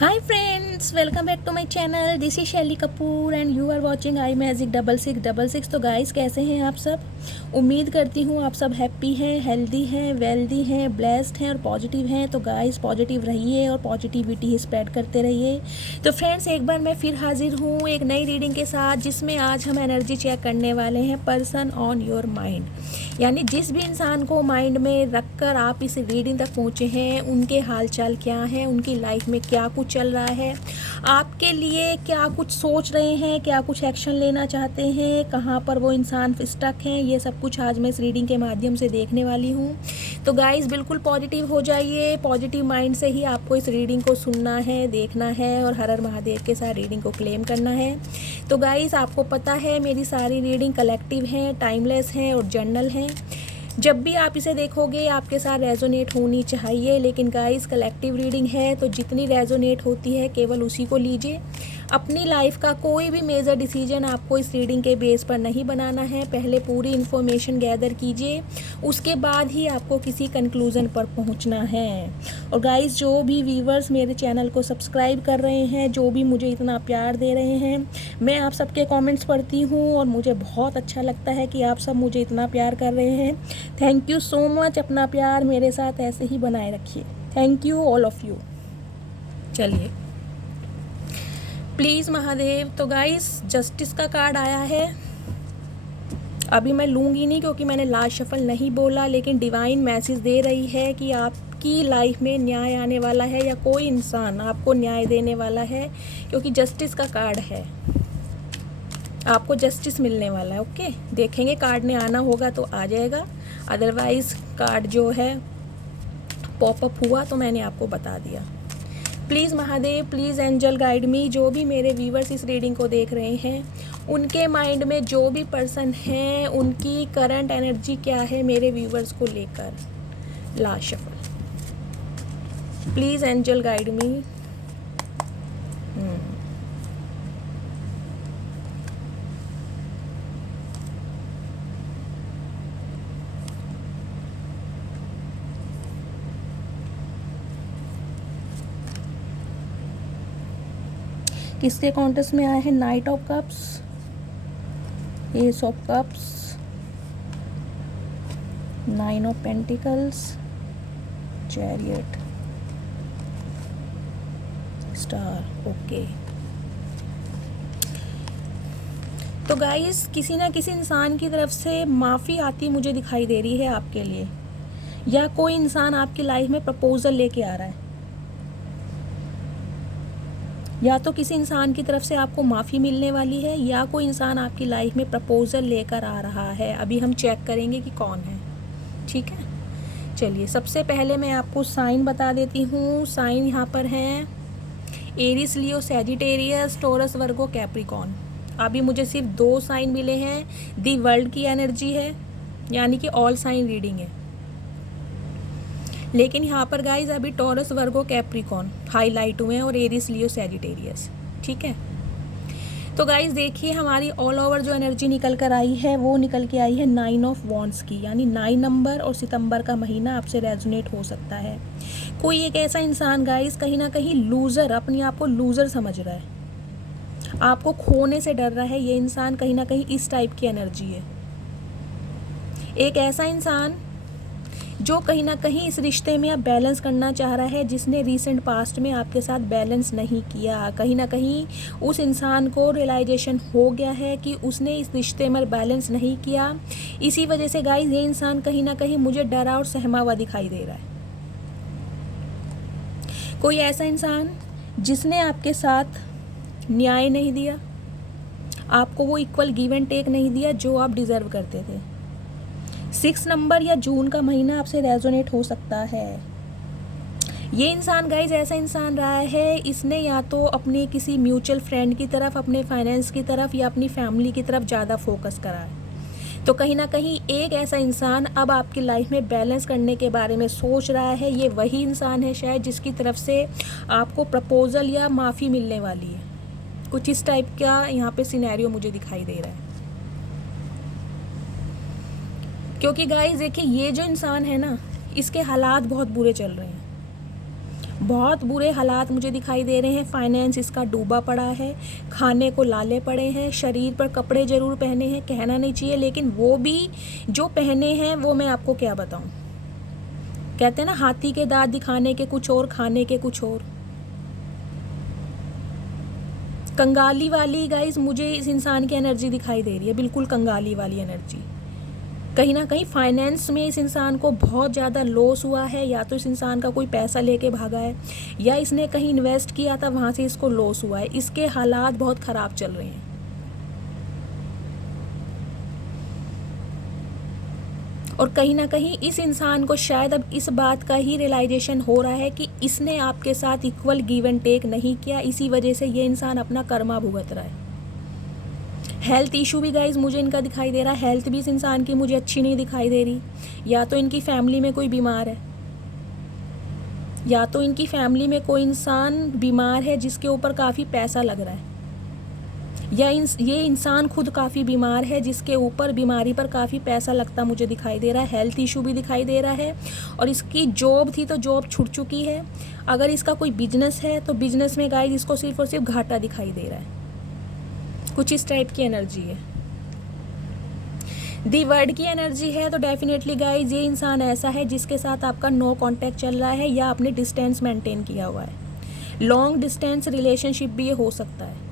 Hi friends, welcome back to my channel. This is Shaily Kapoor and you are watching I magic 6666। तो guys कैसे हैं आप सब। उम्मीद करती हूँ आप सब हैप्पी हैं, हेल्दी हैं, वेल्दी हैं, ब्लेस्ड हैं और पॉजिटिव हैं। तो गाइस पॉजिटिव रहिए और पॉजिटिविटी ही स्प्रेड करते रहिए। तो फ्रेंड्स एक बार मैं फिर हाजिर हूँ एक नई रीडिंग के साथ, जिसमें आज हम एनर्जी चेक करने वाले हैं पर्सन ऑन योर माइंड। यानी जिस भी इंसान को माइंड में रखकर आप इस रीडिंग तक पहुँचे हैं, उनके हालचाल क्या हैं, उनकी लाइफ में क्या कुछ चल रहा है, आपके लिए क्या कुछ सोच रहे हैं, क्या कुछ एक्शन लेना चाहते हैं, कहाँ पर वो इंसान स्टक हैं, ये सब कुछ आज मैं इस रीडिंग के माध्यम से देखने वाली हूँ। तो गाइस बिल्कुल पॉजिटिव हो जाइए। पॉजिटिव माइंड से ही आपको इस रीडिंग को सुनना है, देखना है और हर हर महादेव के साथ रीडिंग को क्लेम करना है। तो गाइस आपको पता है मेरी सारी रीडिंग कलेक्टिव हैं, टाइमलेस हैं और जर्नल हैं। जब भी आप इसे देखोगे आपके साथ रेजोनेट होनी चाहिए, लेकिन गाइस कलेक्टिव रीडिंग है तो जितनी रेजोनेट होती है केवल उसी को लीजिए। अपनी लाइफ का कोई भी मेजर डिसीजन आपको इस रीडिंग के बेस पर नहीं बनाना है। पहले पूरी इन्फॉर्मेशन गैदर कीजिए, उसके बाद ही आपको किसी कंक्लूज़न पर पहुंचना है। और गाइस जो भी व्यूवर्स मेरे चैनल को सब्सक्राइब कर रहे हैं, जो भी मुझे इतना प्यार दे रहे हैं, मैं आप सबके कमेंट्स पढ़ती हूँ और मुझे बहुत अच्छा लगता है कि आप सब मुझे इतना प्यार कर रहे हैं। Thank you so much. अपना प्यार मेरे साथ ऐसे ही बनाए रखिए। Thank you all of you. चलिए प्लीज़ महादेव। तो गाइस जस्टिस का कार्ड आया है। अभी मैं लूँगी नहीं क्योंकि मैंने लास्ट शफल नहीं बोला, लेकिन डिवाइन मैसेज दे रही है कि आपकी लाइफ में न्याय आने वाला है या कोई इंसान आपको न्याय देने वाला है, क्योंकि जस्टिस का कार्ड है। आपको जस्टिस मिलने वाला है। ओके, देखेंगे कार्ड ने आना होगा तो आ जाएगा, अदरवाइज़ कार्ड जो है पॉपअप हुआ तो मैंने आपको बता दिया। Please Mahadev, please angel guide me. जो भी मेरे व्यूवर्स इस रीडिंग को देख रहे हैं, उनके माइंड में जो भी पर्सन हैं, उनकी करंट एनर्जी क्या है मेरे व्यूवर्स को लेकर। Last shuffle please angel guide me. किसके कॉन्टेस्ट में आया है? Night of cups, S of cups, nine of pentacles, chariot, star. Okay, तो गाइस किसी ना किसी इंसान की तरफ से माफ़ी आती मुझे दिखाई दे रही है आपके लिए, या कोई इंसान आपकी लाइफ में प्रपोजल लेके आ रहा है, या तो किसी इंसान की तरफ से आपको माफ़ी मिलने वाली है या कोई इंसान आपकी लाइफ में प्रपोजल लेकर आ रहा है। अभी हम चेक करेंगे कि कौन है। ठीक है, चलिए सबसे पहले मैं आपको साइन बता देती हूँ। साइन यहाँ पर हैं एरिस, लियो, सैजिटेरियस, टॉरस, वर्गो, कैप्रिकॉर्न। अभी मुझे सिर्फ 2 साइन मिले हैं। दी वर्ल्ड की एनर्जी है, यानी कि ऑल साइन रीडिंग है, लेकिन यहाँ पर गाइज अभी टॉरस, वर्गो, कैप्रिकॉर्न हाईलाइट हुए हैं और एरिस, लियो, सैजिटेरियस। ठीक है, तो गाइज देखिए हमारी ऑल ओवर जो एनर्जी निकल कर आई है वो निकल के आई है 9 ऑफ वॉन्ड्स की, यानी 9 नंबर और सितंबर का महीना आपसे रेजोनेट हो सकता है। कोई एक ऐसा इंसान गाइज कहीं ना कहीं लूज़र, अपने आप को लूज़र समझ रहा है, आपको खोने से डर रहा है। ये इंसान कहीं ना कहीं इस टाइप की एनर्जी है। एक ऐसा इंसान जो कहीं ना कहीं इस रिश्ते में अब बैलेंस करना चाह रहा है, जिसने रीसेंट पास्ट में आपके साथ बैलेंस नहीं किया। कहीं ना कहीं उस इंसान को रियलाइजेशन हो गया है कि उसने इस रिश्ते में बैलेंस नहीं किया। इसी वजह से गाइस ये इंसान कहीं ना कहीं मुझे डरा और सहमा हुआ दिखाई दे रहा है। कोई ऐसा इंसान जिसने आपके साथ न्याय नहीं दिया, आपको वो इक्वल गिव एंड टेक नहीं दिया जो आप डिज़र्व करते थे। 6 नंबर या जून का महीना आपसे रेजोनेट हो सकता है। ये इंसान गाइज ऐसा इंसान रहा है, इसने या तो अपने किसी म्यूचुअल फ्रेंड की तरफ, अपने फाइनेंस की तरफ या अपनी फैमिली की तरफ ज़्यादा फोकस करा है। तो कहीं ना कहीं एक ऐसा इंसान अब आपकी लाइफ में बैलेंस करने के बारे में सोच रहा है। ये वही इंसान है शायद जिसकी तरफ से आपको प्रपोजल या माफ़ी मिलने वाली है। कुछ इस टाइप का यहाँ पे सिनेरियो मुझे दिखाई दे रहा है। क्योंकि गाइस देखिए ये जो इंसान है ना, इसके हालात बहुत बुरे चल रहे हैं। बहुत बुरे हालात मुझे दिखाई दे रहे हैं। फाइनेंस इसका डूबा पड़ा है, खाने को लाले पड़े हैं, शरीर पर कपड़े ज़रूर पहने हैं, कहना नहीं चाहिए लेकिन वो भी जो पहने हैं वो मैं आपको क्या बताऊं। कहते हैं ना, हाथी के दांत दिखाने के कुछ और, खाने के कुछ और। कंगाली वाली गाइस मुझे इस इंसान की एनर्जी दिखाई दे रही है, बिल्कुल कंगाली वाली एनर्जी। कहीं ना कहीं फाइनेंस में इस इंसान को बहुत ज़्यादा लॉस हुआ है, या तो इस इंसान का कोई पैसा लेके भागा है, या इसने कहीं इन्वेस्ट किया था वहाँ से इसको लॉस हुआ है। इसके हालात बहुत ख़राब चल रहे हैं। और कहीं ना कहीं इस इंसान को शायद अब इस बात का ही रियलाइजेशन हो रहा है कि इसने आपके साथ इक्वल गिव एंड टेक नहीं किया, इसी वजह से ये इंसान अपना कर्मा भुगत रहा है। हेल्थ इशू भी गाइज मुझे इनका दिखाई दे रहा है। हेल्थ भी इस इंसान की मुझे अच्छी नहीं दिखाई दे रही। या तो इनकी फैमिली में कोई बीमार है, या तो इनकी फैमिली में कोई इंसान बीमार है जिसके ऊपर काफ़ी पैसा लग रहा है, या ये इंसान खुद काफ़ी बीमार है जिसके ऊपर बीमारी पर काफ़ी पैसा लगता मुझे दिखाई दे रहा है। हेल्थ इशू भी दिखाई दे रहा है। और इसकी जॉब थी तो जॉब छूट चुकी है। अगर इसका कोई बिजनेस है तो बिजनेस में गाइज इसको सिर्फ और सिर्फ घाटा दिखाई दे रहा है। कुछ इस टाइप की एनर्जी है। दी वर्ड की एनर्जी है तो डेफिनेटली गाइज ये इंसान ऐसा है जिसके साथ आपका नो कांटेक्ट चल रहा है, या आपने डिस्टेंस मेंटेन किया हुआ है। लॉन्ग डिस्टेंस रिलेशनशिप भी ये हो सकता है।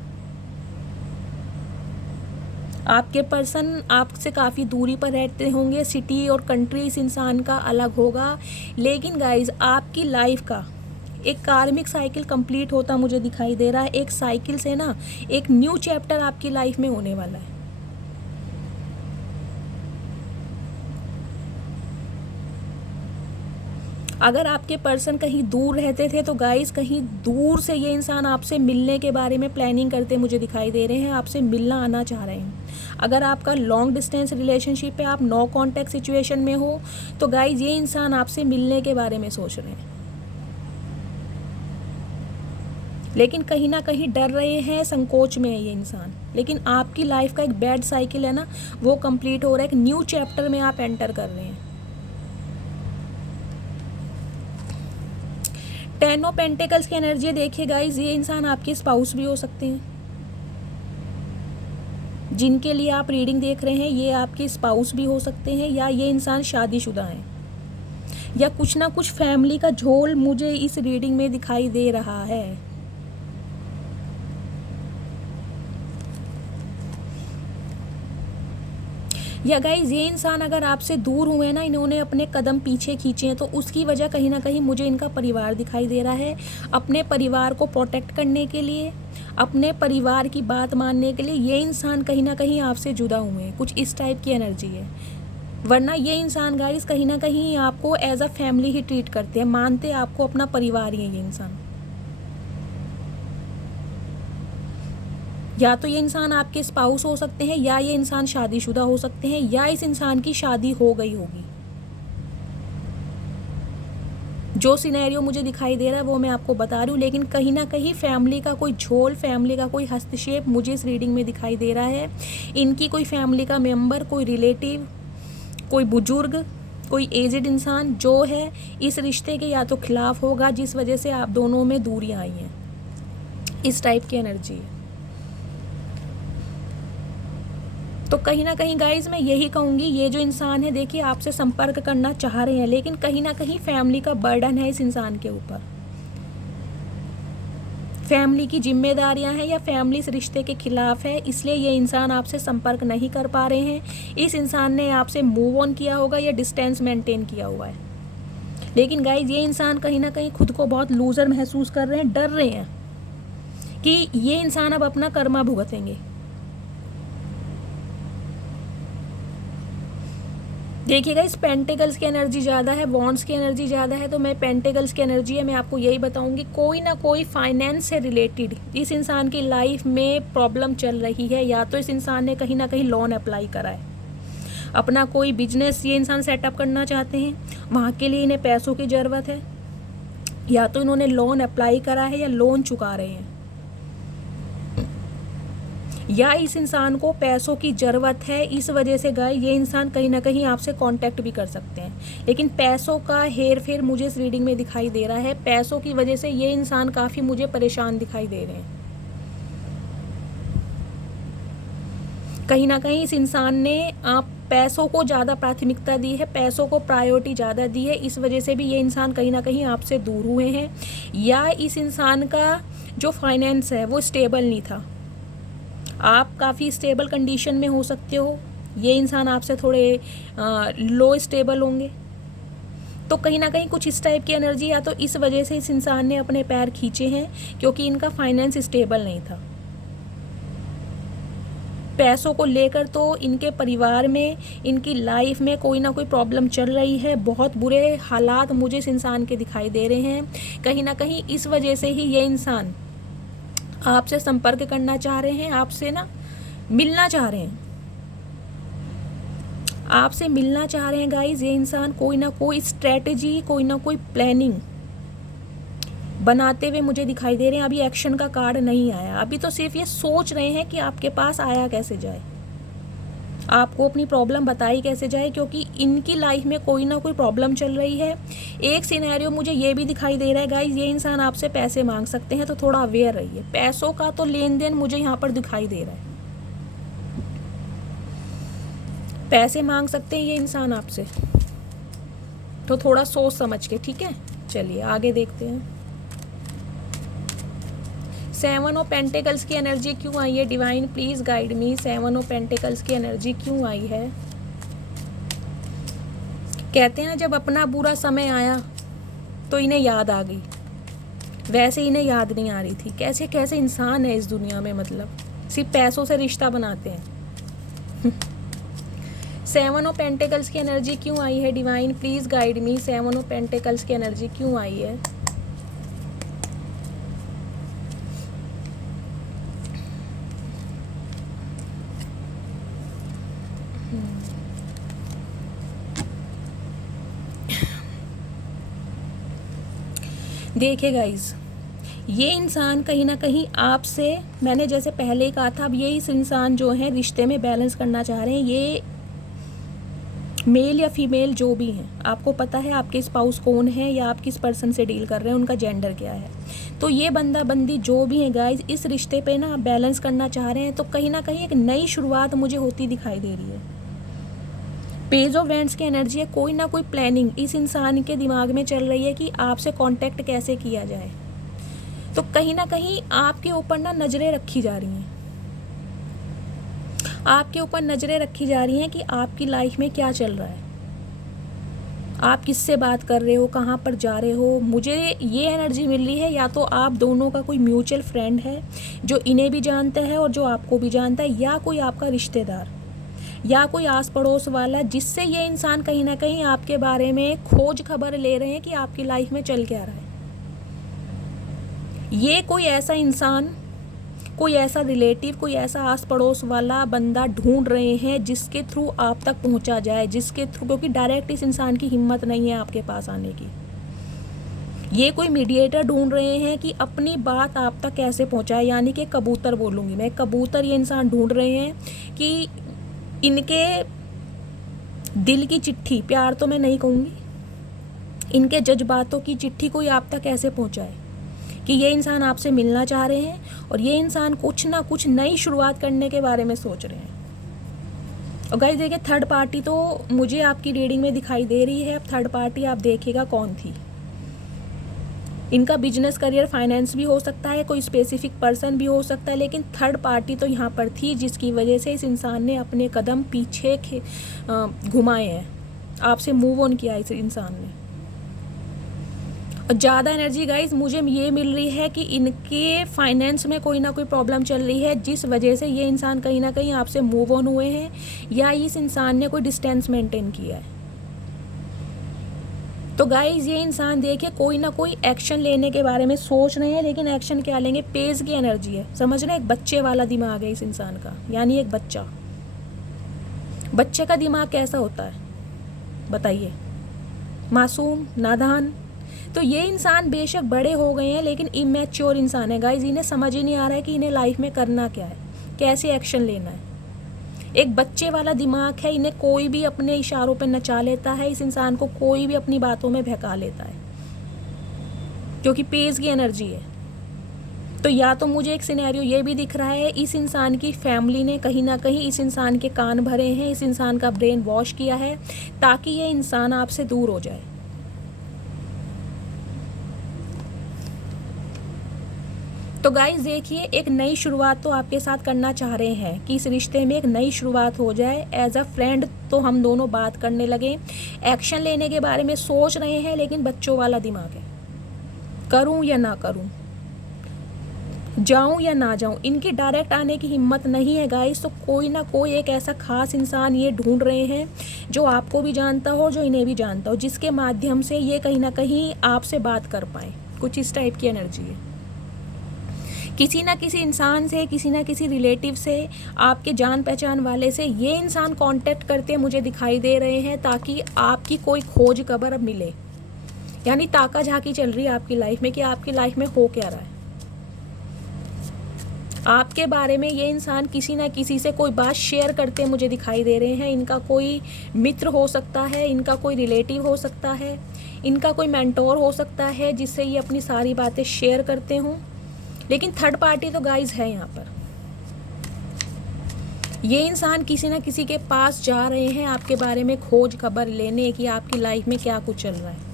आपके पर्सन आपसे काफ़ी दूरी पर रहते होंगे। सिटी और कंट्री इस इंसान का अलग होगा। लेकिन गाइज आपकी लाइफ का एक कार्मिक साइकिल कंप्लीट होता मुझे दिखाई दे रहा है। एक साइकिल से ना एक न्यू चैप्टर आपकी लाइफ में होने वाला है। अगर आपके पर्सन कहीं दूर रहते थे तो गाइस कहीं दूर से ये इंसान आपसे मिलने के बारे में प्लानिंग करते मुझे दिखाई दे रहे हैं, आपसे मिलना आना चाह रहे हैं। अगर आपका लॉन्ग डिस्टेंस रिलेशनशिप है, आप नो कांटेक्ट सिचुएशन में हो, तो गाइस ये इंसान आपसे मिलने के बारे में सोच रहे हैं। लेकिन कहीं ना कहीं डर रहे हैं, संकोच में है ये इंसान। लेकिन आपकी लाइफ का एक बैड साइकिल है ना, वो कंप्लीट हो रहा है। एक न्यू चैप्टर में आप एंटर कर रहे हैं। 10 ऑफ पेंटिकल्स की एनर्जी देखिए गाइज, ये इंसान आपके स्पाउस भी हो सकते हैं। जिनके लिए आप रीडिंग देख रहे हैं ये आपके स्पाउस भी हो सकते हैं, या ये इंसान शादीशुदा हैं, या कुछ ना कुछ फैमिली का झोल मुझे इस रीडिंग में दिखाई दे रहा है। या गाइज ये इंसान अगर आपसे दूर हुए ना, इन्होंने अपने कदम पीछे खींचे हैं, तो उसकी वजह कहीं ना कहीं मुझे इनका परिवार दिखाई दे रहा है। अपने परिवार को प्रोटेक्ट करने के लिए, अपने परिवार की बात मानने के लिए ये इंसान कहीं ना कहीं आपसे जुड़ा हुए हैं। कुछ इस टाइप की एनर्जी है। वरना ये इंसान गाइज कहीं ना कहीं आपको एज अ फैमिली ही ट्रीट करते हैं, मानते आपको अपना परिवार ही है ये इंसान। या तो ये इंसान आपके स्पाउस हो सकते हैं, या ये इंसान शादीशुदा हो सकते हैं, या इस इंसान की शादी हो गई होगी। जो सिनेरियो मुझे दिखाई दे रहा है वो मैं आपको बता रही हूँ। लेकिन कहीं ना कहीं फैमिली का कोई झोल, फैमिली का कोई हस्तक्षेप मुझे इस रीडिंग में दिखाई दे रहा है। इनकी कोई फैमिली का मेंबर, कोई रिलेटिव, कोई बुजुर्ग, कोई एजेड इंसान जो है इस रिश्ते के या तो खिलाफ होगा, जिस वजह से आप दोनों में दूरियां आई हैं। इस टाइप की एनर्जी है। तो कहीं ना कहीं गाइज मैं यही कहूँगी, ये जो इंसान है देखिए आपसे संपर्क करना चाह रहे हैं, लेकिन कहीं ना कहीं फैमिली का बर्डन है इस इंसान के ऊपर। फैमिली की जिम्मेदारियां हैं, या फैमिली इस रिश्ते के खिलाफ है, इसलिए ये इंसान आपसे संपर्क नहीं कर पा रहे हैं। इस इंसान ने आपसे मूव ऑन किया होगा या डिस्टेंस मेंटेन किया हुआ है। लेकिन गाइज ये इंसान कहीं ना कहीं खुद को बहुत लूजर महसूस कर रहे हैं, डर रहे हैं कि ये इंसान अब अपना कर्मा भुगतेंगे। देखिएगा इस पेंटिकल्स की एनर्जी ज़्यादा है, वॉन्ड्स की एनर्जी ज़्यादा है, तो मैं पेंटिकल्स की एनर्जी है, मैं आपको यही बताऊंगी कोई ना कोई फाइनेंस से रिलेटेड इस इंसान की लाइफ में प्रॉब्लम चल रही है। या तो इस इंसान ने कहीं ना कहीं लोन अप्लाई करा है, अपना कोई बिजनेस ये इंसान सेटअप करना चाहते हैं, वहाँ के लिए इन्हें पैसों की ज़रूरत है, या तो इन्होंने लोन अप्लाई करा है या लोन चुका रहे हैं। या इस इंसान को पैसों की ज़रूरत है, इस वजह से गाइस ये इंसान कहीं ना कहीं आपसे कांटेक्ट भी कर सकते हैं। लेकिन पैसों का हेर फेर मुझे इस रीडिंग में दिखाई दे रहा है। पैसों की वजह से ये इंसान काफ़ी मुझे परेशान दिखाई दे रहे हैं। कहीं ना कहीं इस इंसान ने आप पैसों को ज़्यादा प्राथमिकता दी है, पैसों को प्रायोरिटी ज़्यादा दी है, इस वजह से भी ये इंसान कहीं ना कहीं आपसे दूर हुए हैं। या इस इंसान का जो फाइनेंस है वो स्टेबल नहीं था। आप काफ़ी स्टेबल कंडीशन में हो सकते हो, ये इंसान आपसे थोड़े लो स्टेबल होंगे। तो कहीं ना कहीं कुछ इस टाइप की एनर्जी, या तो इस वजह से इस इंसान ने अपने पैर खींचे हैं क्योंकि इनका फाइनेंस स्टेबल नहीं था। पैसों को लेकर तो इनके परिवार में, इनकी लाइफ में कोई ना कोई प्रॉब्लम चल रही है। बहुत बुरे हालात मुझे इस इंसान के दिखाई दे रहे हैं। कहीं ना कहीं इस वजह से ही ये इंसान आपसे संपर्क करना चाह रहे हैं, आपसे ना मिलना चाह रहे हैं, आपसे मिलना चाह रहे हैं गाइस। ये इंसान कोई ना कोई स्ट्रेटजी, कोई ना कोई प्लानिंग बनाते हुए मुझे दिखाई दे रहे हैं। अभी एक्शन का कार्ड नहीं आया, अभी तो सिर्फ ये सोच रहे हैं कि आपके पास आया कैसे जाए, आपको अपनी प्रॉब्लम बताई कैसे जाए, क्योंकि इनकी लाइफ में कोई ना कोई प्रॉब्लम चल रही है। एक सिनेरियो मुझे ये भी दिखाई दे रहा है गाइस, ये इंसान आपसे पैसे मांग सकते हैं, तो थोड़ा अवेयर रहिए। पैसों का तो लेन देन मुझे यहाँ पर दिखाई दे रहा है, पैसे मांग सकते हैं ये इंसान आपसे, तो थोड़ा सोच समझ के, ठीक है। चलिए आगे देखते हैं। 7 ऑफ पेंटिकल्स की एनर्जी क्यों आई है? Divine please guide me. 7 of pentacles की एनर्जी क्यों आई है? कहते हैं ना, जब अपना बुरा समय आया तो इन्हें याद आ गई, वैसे इन्हें याद नहीं आ रही थी। कैसे कैसे इंसान है इस दुनिया में, मतलब सिर्फ पैसों से रिश्ता बनाते हैं। 7 ऑफ पेंटिकल्स की एनर्जी क्यों आई है? Divine please guide me. 7 of pentacles की एनर्जी क्यों आई है? देखिए गाइज, ये इंसान कहीं ना कहीं आपसे, मैंने जैसे पहले ही कहा था, अब ये इस इंसान जो है रिश्ते में बैलेंस करना चाह रहे हैं। ये मेल या फीमेल जो भी हैं, आपको पता है आपके स्पाउस कौन है या आप किस पर्सन से डील कर रहे हैं, उनका जेंडर क्या है। तो ये बंदा बंदी जो भी है गाइज, इस रिश्ते पे ना बैलेंस करना चाह रहे हैं। तो कहीं ना कहीं एक नई शुरुआत मुझे होती दिखाई दे रही है। पेज ऑफ वैंड्स की एनर्जी है, कोई ना कोई प्लानिंग इस इंसान के दिमाग में चल रही है कि आपसे कांटेक्ट कैसे किया जाए। तो कहीं ना कहीं आपके ऊपर ना नज़रें रखी जा रही हैं, आपके ऊपर नज़रें रखी जा रही हैं कि आपकी लाइफ में क्या चल रहा है, आप किससे बात कर रहे हो, कहाँ पर जा रहे हो। मुझे ये एनर्जी मिल रही है, या तो आप दोनों का कोई म्यूचुअल फ्रेंड है जो इन्हें भी जानता है और जो आपको भी जानता है, या कोई आपका रिश्तेदार या कोई आस पड़ोस वाला, जिससे ये इंसान कहीं ना कहीं आपके बारे में खोज खबर ले रहे हैं कि आपकी लाइफ में चल क्या रहा है। ये कोई ऐसा इंसान, कोई ऐसा रिलेटिव, कोई ऐसा आस पड़ोस वाला बंदा ढूंढ रहे हैं जिसके थ्रू आप तक पहुंचा जाए, जिसके थ्रू, क्योंकि डायरेक्ट इस इंसान की हिम्मत नहीं है आपके पास आने की। ये कोई मीडिएटर ढूंढ रहे हैं कि अपनी बात आप तक कैसे पहुंचाए, यानी कि कबूतर बोलूँगी मैं, कबूतर ये इंसान ढूंढ रहे हैं कि इनके दिल की चिट्ठी, प्यार तो मैं नहीं कहूँगी, इनके जज्बातों की चिट्ठी कोई आप तक कैसे पहुँचाए, कि ये इंसान आपसे मिलना चाह रहे हैं और ये इंसान कुछ ना कुछ नई शुरुआत करने के बारे में सोच रहे हैं। और गाइस देखिए, थर्ड पार्टी तो मुझे आपकी रीडिंग में दिखाई दे रही है। अब थर्ड पार्टी आप देखिएगा कौन थी। इनका बिजनेस, करियर, फाइनेंस भी हो सकता है, कोई स्पेसिफिक पर्सन भी हो सकता है, लेकिन थर्ड पार्टी तो यहाँ पर थी जिसकी वजह से इस इंसान ने अपने कदम पीछे घुमाए हैं, आपसे मूव ऑन किया इस इंसान ने। और ज़्यादा एनर्जी गाइज मुझे ये मिल रही है कि इनके फाइनेंस में कोई ना कोई प्रॉब्लम चल रही है, जिस वजह से ये इंसान कहीं ना कहीं आपसे मूव ऑन हुए हैं, या इस इंसान ने कोई डिस्टेंस मेंटेन किया है। तो गाइज ये इंसान देखिए कोई ना कोई एक्शन लेने के बारे में सोच रहे हैं, लेकिन एक्शन क्या लेंगे? पेज की एनर्जी है, समझ रहे हैं? एक बच्चे वाला दिमाग है इस इंसान का, यानी एक बच्चा। बच्चे का दिमाग कैसा होता है बताइए? मासूम, नादान। तो ये इंसान बेशक बड़े हो गए हैं, लेकिन इमेच्योर इंसान है गाइज। इन्हें समझ ही नहीं आ रहा है कि इन्हें लाइफ में करना क्या है। कैसे एक्शन लेना है। एक बच्चे वाला दिमाग है, इन्हें कोई भी अपने इशारों पे नचा लेता है, इस इंसान को कोई भी अपनी बातों में बहका लेता है, क्योंकि पेज की एनर्जी है। तो या तो मुझे एक सिनेरियो ये भी दिख रहा है, इस इंसान की फैमिली ने कहीं ना कहीं इस इंसान के कान भरे हैं, इस इंसान का ब्रेन वॉश किया है ताकि ये इंसान आपसे दूर हो जाए। तो गाइस देखिए, एक नई शुरुआत तो आपके साथ करना चाह रहे हैं कि इस रिश्ते में एक नई शुरुआत हो जाए। एज अ फ्रेंड तो हम दोनों बात करने लगे, एक्शन लेने के बारे में सोच रहे हैं, लेकिन बच्चों वाला दिमाग है, करूं या ना करूं, जाऊं या ना जाऊं, इनकी डायरेक्ट आने की हिम्मत नहीं है गाइस। तो कोई ना कोई एक ऐसा खास इंसान ये ढूंढ रहे हैं जो आपको भी जानता हो, जो इन्हें भी जानता हो, जिसके माध्यम से ये कहीं ना कहीं आपसे बात कर पाए। कुछ इस टाइप की एनर्जी है। किसी ना किसी इंसान से, किसी ना किसी रिलेटिव से, आपके जान पहचान वाले से ये इंसान कांटेक्ट करते मुझे दिखाई दे रहे हैं ताकि आपकी कोई खोज खबर मिले। यानी ताका झाकी चल रही है आपकी लाइफ में कि आपकी लाइफ में हो क्या रहा है। आपके बारे में ये इंसान किसी ना किसी से कोई बात शेयर करते मुझे दिखाई दे रहे हैं। इनका कोई मित्र हो सकता है, इनका कोई रिलेटिव हो सकता है, इनका कोई मेंटोर हो सकता है जिससे ये अपनी सारी बातें शेयर करते हों। लेकिन थर्ड पार्टी तो गाइस है यहाँ पर। ये इंसान किसी ना किसी के पास जा रहे हैं आपके बारे में खोज खबर लेने की, आपकी लाइफ में क्या कुछ चल रहा है।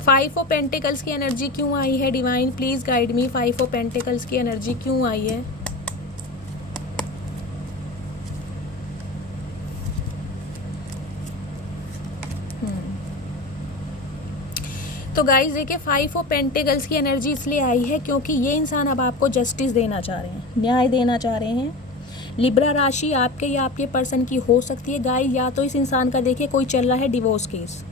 5 ऑफ पेंटिकल्स की एनर्जी क्यों आई है divine, please guide me. 5 of pentacles की एनर्जी क्यों आई है। तो गाइस देखिए, 5 ऑफ पेंटिकल्स की एनर्जी इसलिए आई है क्योंकि ये इंसान अब आपको जस्टिस देना चाह रहे हैं, न्याय देना चाह रहे हैं। लिब्रा राशि आपके या आपके पर्सन की हो सकती है गाइस। या तो इस इंसान का देखिए कोई चल रहा है डिवोर्स केस,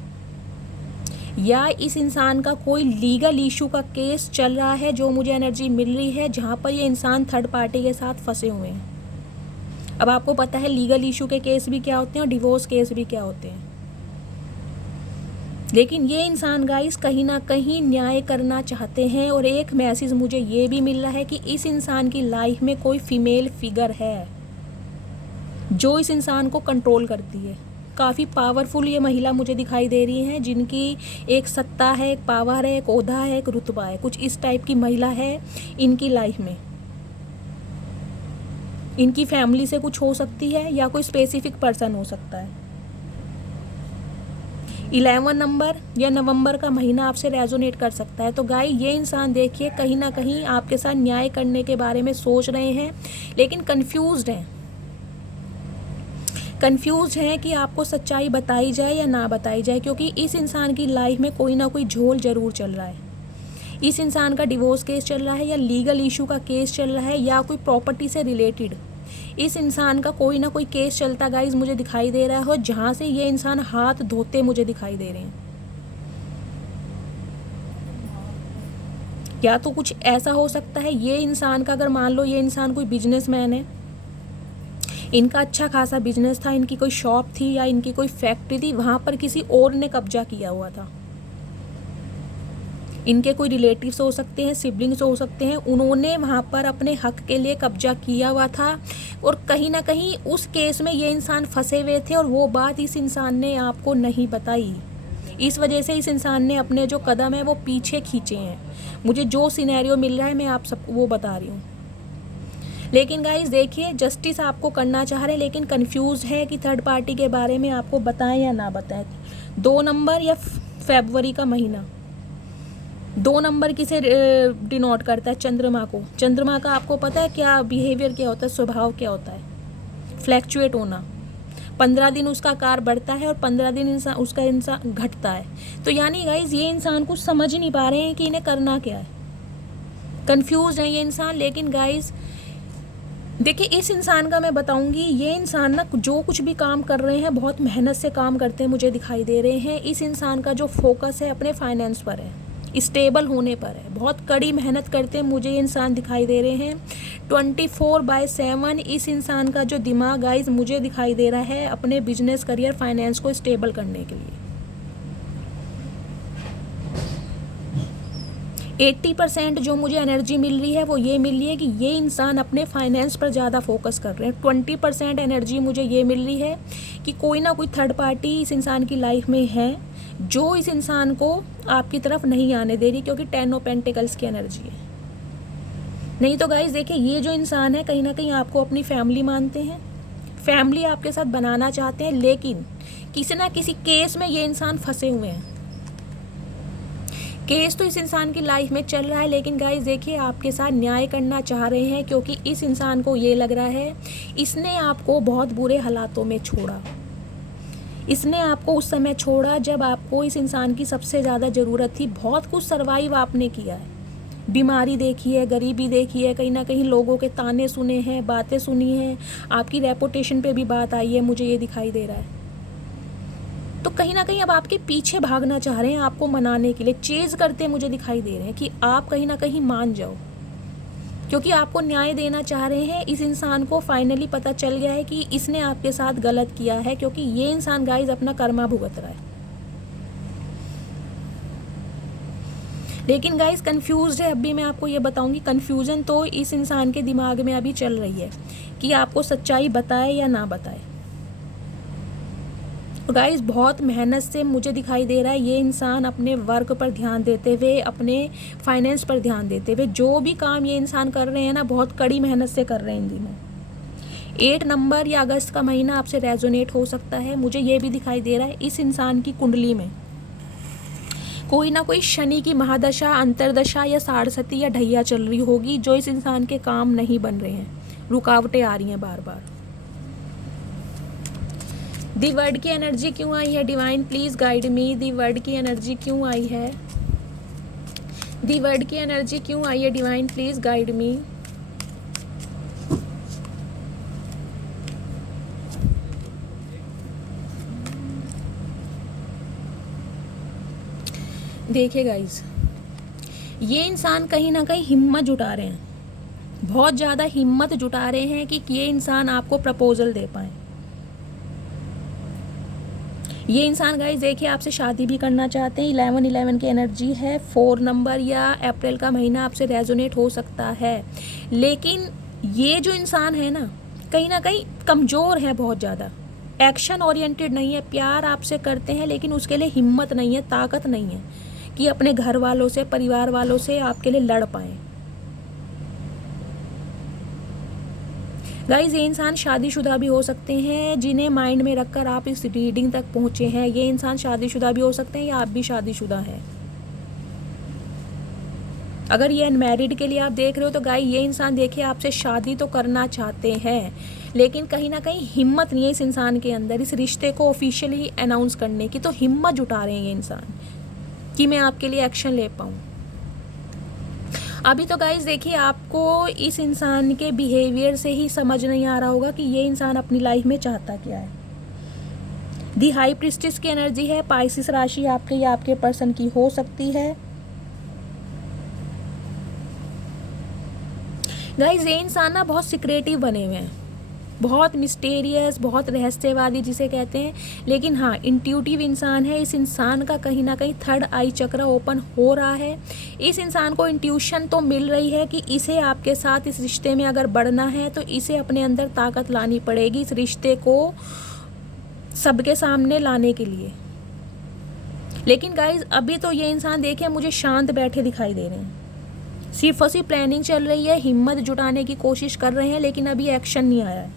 या इस इंसान का कोई लीगल इशू का केस चल रहा है, जो मुझे एनर्जी मिल रही है, जहाँ पर ये इंसान थर्ड पार्टी के साथ फंसे हुए हैं। अब आपको पता है लीगल इशू के केस भी क्या होते हैं और डिवोर्स केस भी क्या होते हैं। लेकिन ये इंसान गाइस कहीं ना कहीं न्याय करना चाहते हैं। और एक मैसेज मुझे ये भी मिल रहा है कि इस इंसान की लाइफ में कोई फीमेल फिगर है जो इस इंसान को कंट्रोल करती है। काफ़ी पावरफुल ये महिला मुझे दिखाई दे रही हैं, जिनकी एक सत्ता है, एक पावर है, एक ओहदा है, एक रुतबा है। कुछ इस टाइप की महिला है इनकी लाइफ में। इनकी फैमिली से कुछ हो सकती है या कोई स्पेसिफिक पर्सन हो सकता है। 11 नंबर या नवंबर का महीना आपसे रेजोनेट कर सकता है। तो गाय ये इंसान देखिए कहीं ना कहीं आपके साथ न्याय करने के बारे में सोच रहे हैं, लेकिन कंफ्यूज्ड हैं। कंफ्यूज हैं कि आपको सच्चाई बताई जाए या ना बताई जाए, क्योंकि इस इंसान की लाइफ में कोई ना कोई झोल ज़रूर चल रहा है। इस इंसान का डिवोर्स केस चल रहा है, या लीगल इशू का केस चल रहा है, या कोई प्रॉपर्टी से रिलेटेड इस इंसान का कोई ना कोई केस चलता गाइज मुझे दिखाई दे रहा है, और जहाँ से ये इंसान हाथ धोते मुझे दिखाई दे रहे हैं। या तो कुछ ऐसा हो सकता है ये इंसान का, अगर मान लो ये इंसान कोई बिजनेसमैन है, इनका अच्छा खासा बिजनेस था, इनकी कोई शॉप थी या इनकी कोई फैक्ट्री थी, वहाँ पर किसी और ने कब्जा किया हुआ था। इनके कोई रिलेटिव्स हो सकते हैं, सिबलिंग्स हो सकते हैं, उन्होंने वहाँ पर अपने हक के लिए कब्जा किया हुआ था, और कहीं ना कहीं उस केस में ये इंसान फंसे हुए थे, और वो बात इस इंसान ने आपको नहीं बताई। इस वजह से इस इंसान ने अपने जो कदम है वो पीछे खींचे हैं। मुझे जो सिनेरियो मिल रहा है मैं आप सबको वो बता रही हूँ। लेकिन गाइस देखिए, जस्टिस आपको करना चाह रहे हैं, लेकिन कंफ्यूज है कि थर्ड पार्टी के बारे में आपको बताएं या ना बताएं। 2 नंबर या फरवरी का महीना, 2 नंबर किसे डिनोट करता है? चंद्रमा को। चंद्रमा का आपको पता है क्या बिहेवियर क्या होता है, स्वभाव क्या होता है? फ्लैक्चुएट होना। 15 दिन उसका आकार बढ़ता है और 15 दिन उसका इंसान घटता है। तो यानी गाइस ये इंसान कुछ समझ नहीं पा रहे हैं कि इन्हें करना क्या है, कंफ्यूज है ये इंसान। लेकिन गाइस देखिए, इस इंसान का मैं बताऊंगी, ये इंसान ना जो कुछ भी काम कर रहे हैं बहुत मेहनत से काम करते हैं मुझे दिखाई दे रहे हैं। इस इंसान का जो फोकस है अपने फाइनेंस पर है, स्टेबल होने पर है, बहुत कड़ी मेहनत करते हैं मुझे ये इंसान दिखाई दे रहे हैं। 24/7 इस इंसान का जो दिमाग गाइस मुझे दिखाई दे रहा है अपने बिजनेस, करियर, फाइनेंस को स्टेबल करने के लिए। 80% जो मुझे एनर्जी मिल रही है वो ये मिल रही है कि ये इंसान अपने फाइनेंस पर ज़्यादा फोकस कर रहे हैं। 20% एनर्जी मुझे ये मिल रही है कि कोई ना कोई थर्ड पार्टी इस इंसान की लाइफ में है जो इस इंसान को आपकी तरफ नहीं आने दे रही, क्योंकि 10 ऑफ पेंटिकल्स की एनर्जी है। नहीं तो गाइस देखिए, ये जो इंसान है कहीं ना कहीं आपको अपनी फैमिली मानते हैं, फैमिली आपके साथ बनाना चाहते हैं, लेकिन किसी ना किसी केस में ये इंसान फंसे हुए हैं। केस तो इस इंसान की लाइफ में चल रहा है, लेकिन गाइस देखिए आपके साथ न्याय करना चाह रहे हैं, क्योंकि इस इंसान को ये लग रहा है इसने आपको बहुत बुरे हालातों में छोड़ा। इसने आपको उस समय छोड़ा जब आपको इस इंसान की सबसे ज़्यादा ज़रूरत थी। बहुत कुछ सर्वाइव आपने किया है, बीमारी देखी है, गरीबी देखी है, कहीं ना कहीं लोगों के ताने सुने हैं, बातें सुनी हैं, आपकी रेपुटेशन पे भी बात आई है, मुझे ये दिखाई दे रहा है। तो कहीं ना कहीं अब आपके पीछे भागना चाह रहे हैं, आपको मनाने के लिए चेज करते मुझे दिखाई दे रहे हैं कि आप कहीं ना कहीं मान जाओ, क्योंकि आपको न्याय देना चाह रहे हैं। इस इंसान को फाइनली पता चल गया है कि इसने आपके साथ गलत किया है, क्योंकि ये इंसान गाइस अपना कर्मा भुगत रहा है। लेकिन गाइस कंफ्यूज्ड है। अभी मैं आपको ये बताऊंगी, कंफ्यूजन तो इस इंसान के दिमाग में अभी चल रही है कि आपको सच्चाई बताए या ना बताए। गाइस बहुत मेहनत से मुझे दिखाई दे रहा है ये इंसान अपने वर्क पर ध्यान देते हुए, अपने फाइनेंस पर ध्यान देते हुए, जो भी काम ये इंसान कर रहे हैं ना, बहुत कड़ी मेहनत से कर रहे हैं इन दिनों। 8 नंबर या अगस्त का महीना आपसे रेजोनेट हो सकता है। मुझे ये भी दिखाई दे रहा है इस इंसान की कुंडली में कोई ना कोई शनि की महादशा, अंतरदशा या साढ़सती या ढैया चल रही होगी, जो इस इंसान के काम नहीं बन रहे हैं, रुकावटें आ रही हैं बार बार। दी वर्ड की एनर्जी क्यों आई है divine, please guide me. The word की एनर्जी क्यों आई है, दी वर्ड की एनर्जी क्यों आई है डिवाइन, प्लीज गाइड मी। देखिए गाइस, ये इंसान कहीं ना कहीं हिम्मत जुटा रहे हैं, बहुत ज़्यादा हिम्मत जुटा रहे हैं कि ये इंसान आपको प्रपोजल दे पाए। ये इंसान गाइस देखिए आपसे शादी भी करना चाहते हैं। 11 की एनर्जी है। 4 नंबर या अप्रैल का महीना आपसे रेजोनेट हो सकता है, लेकिन ये जो इंसान है ना कहीं कमज़ोर है, बहुत ज़्यादा एक्शन ओरिएंटेड नहीं है। प्यार आपसे करते हैं, लेकिन उसके लिए हिम्मत नहीं है, ताकत नहीं है कि अपने घर वालों से, परिवार वालों से आपके लिए लड़ पाएँ। गाइज ये इंसान शादीशुदा भी हो सकते हैं, जिन्हें माइंड में रखकर आप इस रीडिंग तक पहुंचे हैं। ये इंसान शादीशुदा भी हो सकते हैं या आप भी शादीशुदा हैं। अगर ये अनमैरिड के लिए आप देख रहे हो तो गाइस ये इंसान देखिए आपसे शादी तो करना चाहते हैं, लेकिन कहीं ना कहीं हिम्मत नहीं है इस इंसान के अंदर इस रिश्ते को ऑफिशियली अनाउंस करने की। तो हिम्मत जुटा रहे हैं ये इंसान कि मैं आपके लिए एक्शन ले पाऊँ। अभी तो गाइस देखिए आपको इस इंसान के बिहेवियर से ही समझ नहीं आ रहा होगा कि ये इंसान अपनी लाइफ में चाहता क्या है। दी हाई प्रिस्टेस की एनर्जी है। पाइसिस राशि आपके या आपके पर्सन की हो सकती है। गाइस ये इंसान ना बहुत सिक्रेटिव बने हुए हैं, बहुत मिस्टीरियस, बहुत रहस्यवादी जिसे कहते हैं, लेकिन हाँ इंट्यूटिव इंसान है। इस इंसान का कहीं ना कहीं थर्ड आई चक्र ओपन हो रहा है। इस इंसान को इंट्यूशन तो मिल रही है कि इसे आपके साथ इस रिश्ते में अगर बढ़ना है तो इसे अपने अंदर ताकत लानी पड़ेगी इस रिश्ते को सबके सामने लाने के लिए। लेकिन गाइज अभी तो ये इंसान देखिए मुझे शांत बैठे दिखाई दे रहे हैं, सिर्फ और सिर्फ प्लानिंग चल रही है, हिम्मत जुटाने की कोशिश कर रहे हैं, लेकिन अभी एक्शन नहीं आया है।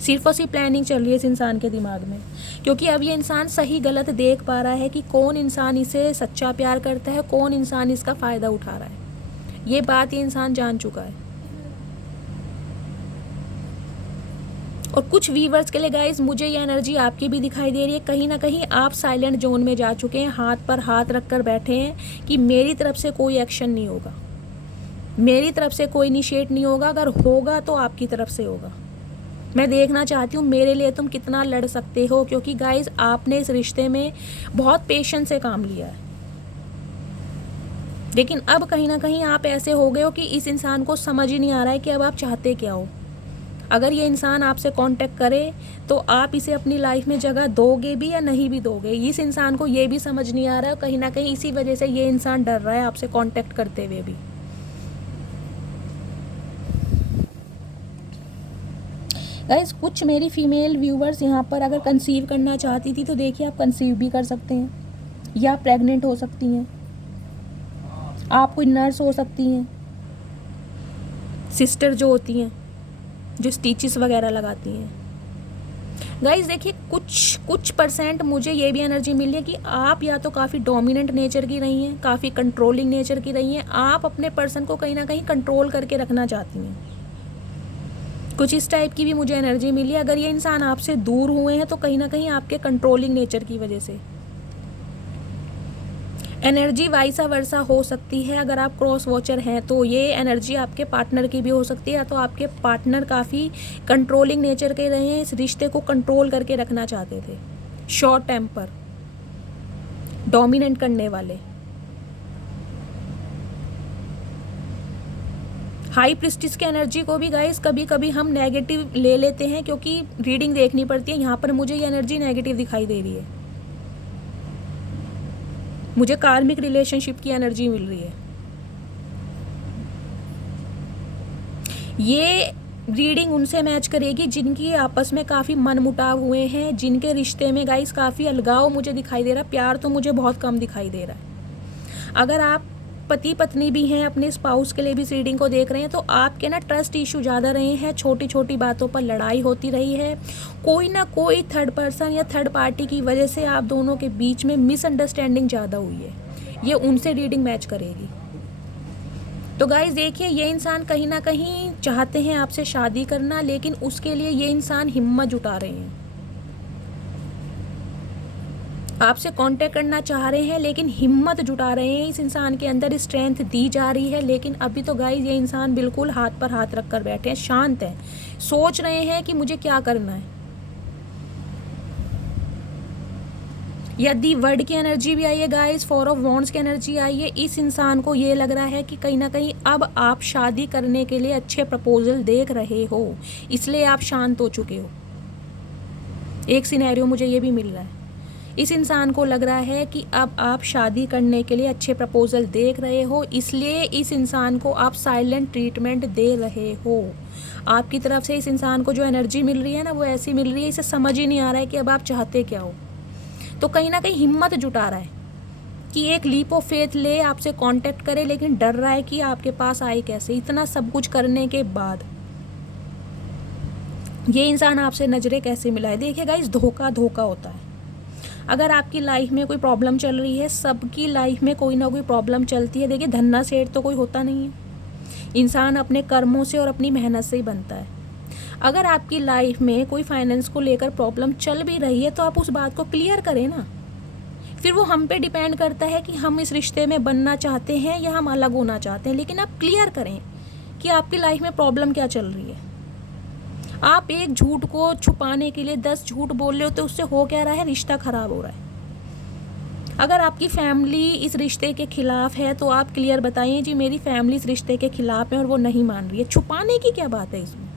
सिर्फ और सिर्फ प्लानिंग चल रही है इस इंसान के दिमाग में, क्योंकि अब ये इंसान सही गलत देख पा रहा है कि कौन इंसान इसे सच्चा प्यार करता है, कौन इंसान इसका फ़ायदा उठा रहा है। ये बात ये इंसान जान चुका है। और कुछ व्यूवर्स के लिए गाइज मुझे ये एनर्जी आपकी भी दिखाई दे रही है। कहीं ना कहीं आप साइलेंट जोन में जा चुके हैं, हाथ पर हाथ रख कर बैठे हैं कि मेरी तरफ से कोई एक्शन नहीं होगा, मेरी तरफ से कोई इनिशिएट नहीं होगा, अगर होगा तो आपकी तरफ से होगा। मैं देखना चाहती हूँ मेरे लिए तुम कितना लड़ सकते हो, क्योंकि गाइज आपने इस रिश्ते में बहुत पेशेंस से काम लिया है। लेकिन अब कहीं ना कहीं आप ऐसे हो गए हो कि इस इंसान को समझ ही नहीं आ रहा है कि अब आप चाहते क्या हो। अगर ये इंसान आपसे कांटेक्ट करे तो आप इसे अपनी लाइफ में जगह दोगे भी या नहीं भी दोगे। इस इंसान को ये भी समझ नहीं आ रहा है, कहीं ना कहीं इसी वजह से ये इंसान डर रहा है आपसे कांटेक्ट करते हुए भी। गाइस कुछ मेरी फीमेल व्यूवर्स यहाँ पर अगर कंसीव करना चाहती थी तो देखिए आप कंसीव भी कर सकते हैं, या प्रेग्नेंट हो सकती हैं, आप कोई नर्स हो सकती हैं, सिस्टर जो होती हैं जो स्टिचेस वगैरह लगाती हैं। गाइस देखिए कुछ परसेंट मुझे ये भी एनर्जी मिली है कि आप या तो काफ़ी डोमिनेंट नेचर की रही हैं, काफ़ी कंट्रोलिंग नेचर की रही हैं, आप अपने पर्सन को कहीं ना कहीं कंट्रोल करके रखना चाहती हैं। कुछ इस टाइप की भी मुझे एनर्जी मिली है। अगर ये इंसान आपसे दूर हुए हैं तो कहीं ना कहीं आपके कंट्रोलिंग नेचर की वजह से। एनर्जी वाइसा वर्सा हो सकती है। अगर आप क्रॉस वॉचर हैं तो ये एनर्जी आपके पार्टनर की भी हो सकती है, या तो आपके पार्टनर काफ़ी कंट्रोलिंग नेचर के रहे हैं, इस रिश्ते को कंट्रोल करके रखना चाहते थे, शॉर्ट टेम्पर, डोमिनेट करने वाले। हाई प्रिस्टिस की एनर्जी को भी गाइस कभी कभी हम नेगेटिव ले लेते हैं, क्योंकि रीडिंग देखनी पड़ती है। यहाँ पर मुझे ये एनर्जी नेगेटिव दिखाई दे रही है, मुझे कार्मिक रिलेशनशिप की एनर्जी मिल रही है। ये रीडिंग उनसे मैच करेगी जिनकी आपस में काफ़ी मनमुटाव हुए हैं, जिनके रिश्ते में गाइस काफ़ी अलगाव मुझे दिखाई दे रहा है, प्यार तो मुझे बहुत कम दिखाई दे रहा है। अगर आप पति पत्नी भी हैं, अपने स्पाउस के लिए भी इस रीडिंग को देख रहे हैं, तो आपके ना ट्रस्ट इशू ज़्यादा रहे हैं, छोटी छोटी बातों पर लड़ाई होती रही है, कोई ना कोई थर्ड पर्सन या थर्ड पार्टी की वजह से आप दोनों के बीच में मिसअंडरस्टैंडिंग ज़्यादा हुई है। ये उनसे रीडिंग मैच करेगी। तो गाइस देखिए ये इंसान कहीं ना कहीं चाहते हैं आपसे शादी करना, लेकिन उसके लिए ये इंसान हिम्मत जुटा रहे हैं, आपसे कांटेक्ट करना चाह रहे हैं, लेकिन हिम्मत जुटा रहे हैं। इस इंसान के अंदर स्ट्रेंथ दी जा रही है, लेकिन अभी तो गाइस ये इंसान बिल्कुल हाथ पर हाथ रख कर बैठे हैं, शांत हैं, सोच रहे हैं कि मुझे क्या करना है। यदि वर्ड की एनर्जी भी आई है गाइस, 4 ऑफ वॉन्ड्स की एनर्जी आई है, इस इंसान को ये लग रहा है कि कहीं ना कहीं अब आप शादी करने के लिए अच्छे प्रपोजल देख रहे हो, इसलिए आप शांत हो चुके हो। एक सिनेरियो मुझे ये भी मिल रहा है, इस इंसान को लग रहा है कि अब आप शादी करने के लिए अच्छे प्रपोजल देख रहे हो, इसलिए इस इंसान को आप साइलेंट ट्रीटमेंट दे रहे हो। आपकी तरफ से इस इंसान को जो एनर्जी मिल रही है ना, वो ऐसी मिल रही है, इसे समझ ही नहीं आ रहा है कि अब आप चाहते क्या हो। तो कहीं ना कहीं हिम्मत जुटा रहा है कि एक लीप ऑफ फेथ ले, आपसे कांटेक्ट करे, लेकिन डर रहा है कि आपके पास आए कैसे। इतना सब कुछ करने के बाद ये इंसान आपसे नज़रें कैसे मिलाए। देखिए गाइस धोखा धोखा होता है। अगर आपकी लाइफ में कोई प्रॉब्लम चल रही है, सबकी लाइफ में कोई ना कोई प्रॉब्लम चलती है। देखिए धन्ना सेठ तो कोई होता नहीं है, इंसान अपने कर्मों से और अपनी मेहनत से ही बनता है। अगर आपकी लाइफ में कोई फाइनेंस को लेकर प्रॉब्लम चल भी रही है तो आप उस बात को क्लियर करें ना। फिर वो हम पे डिपेंड करता है कि हम इस रिश्ते में बनना चाहते हैं या हम अलग होना चाहते हैं, लेकिन आप क्लियर करें कि आपकी लाइफ में प्रॉब्लम क्या चल रही है। आप एक झूठ को छुपाने के लिए 10 झूठ बोल रहे हो, तो उससे हो क्या रहा है, रिश्ता खराब हो रहा है। अगर आपकी फैमिली इस रिश्ते के खिलाफ है तो आप क्लियर बताइए जी मेरी फैमिली इस रिश्ते के खिलाफ है और वो नहीं मान रही है। छुपाने की क्या बात है इसमें,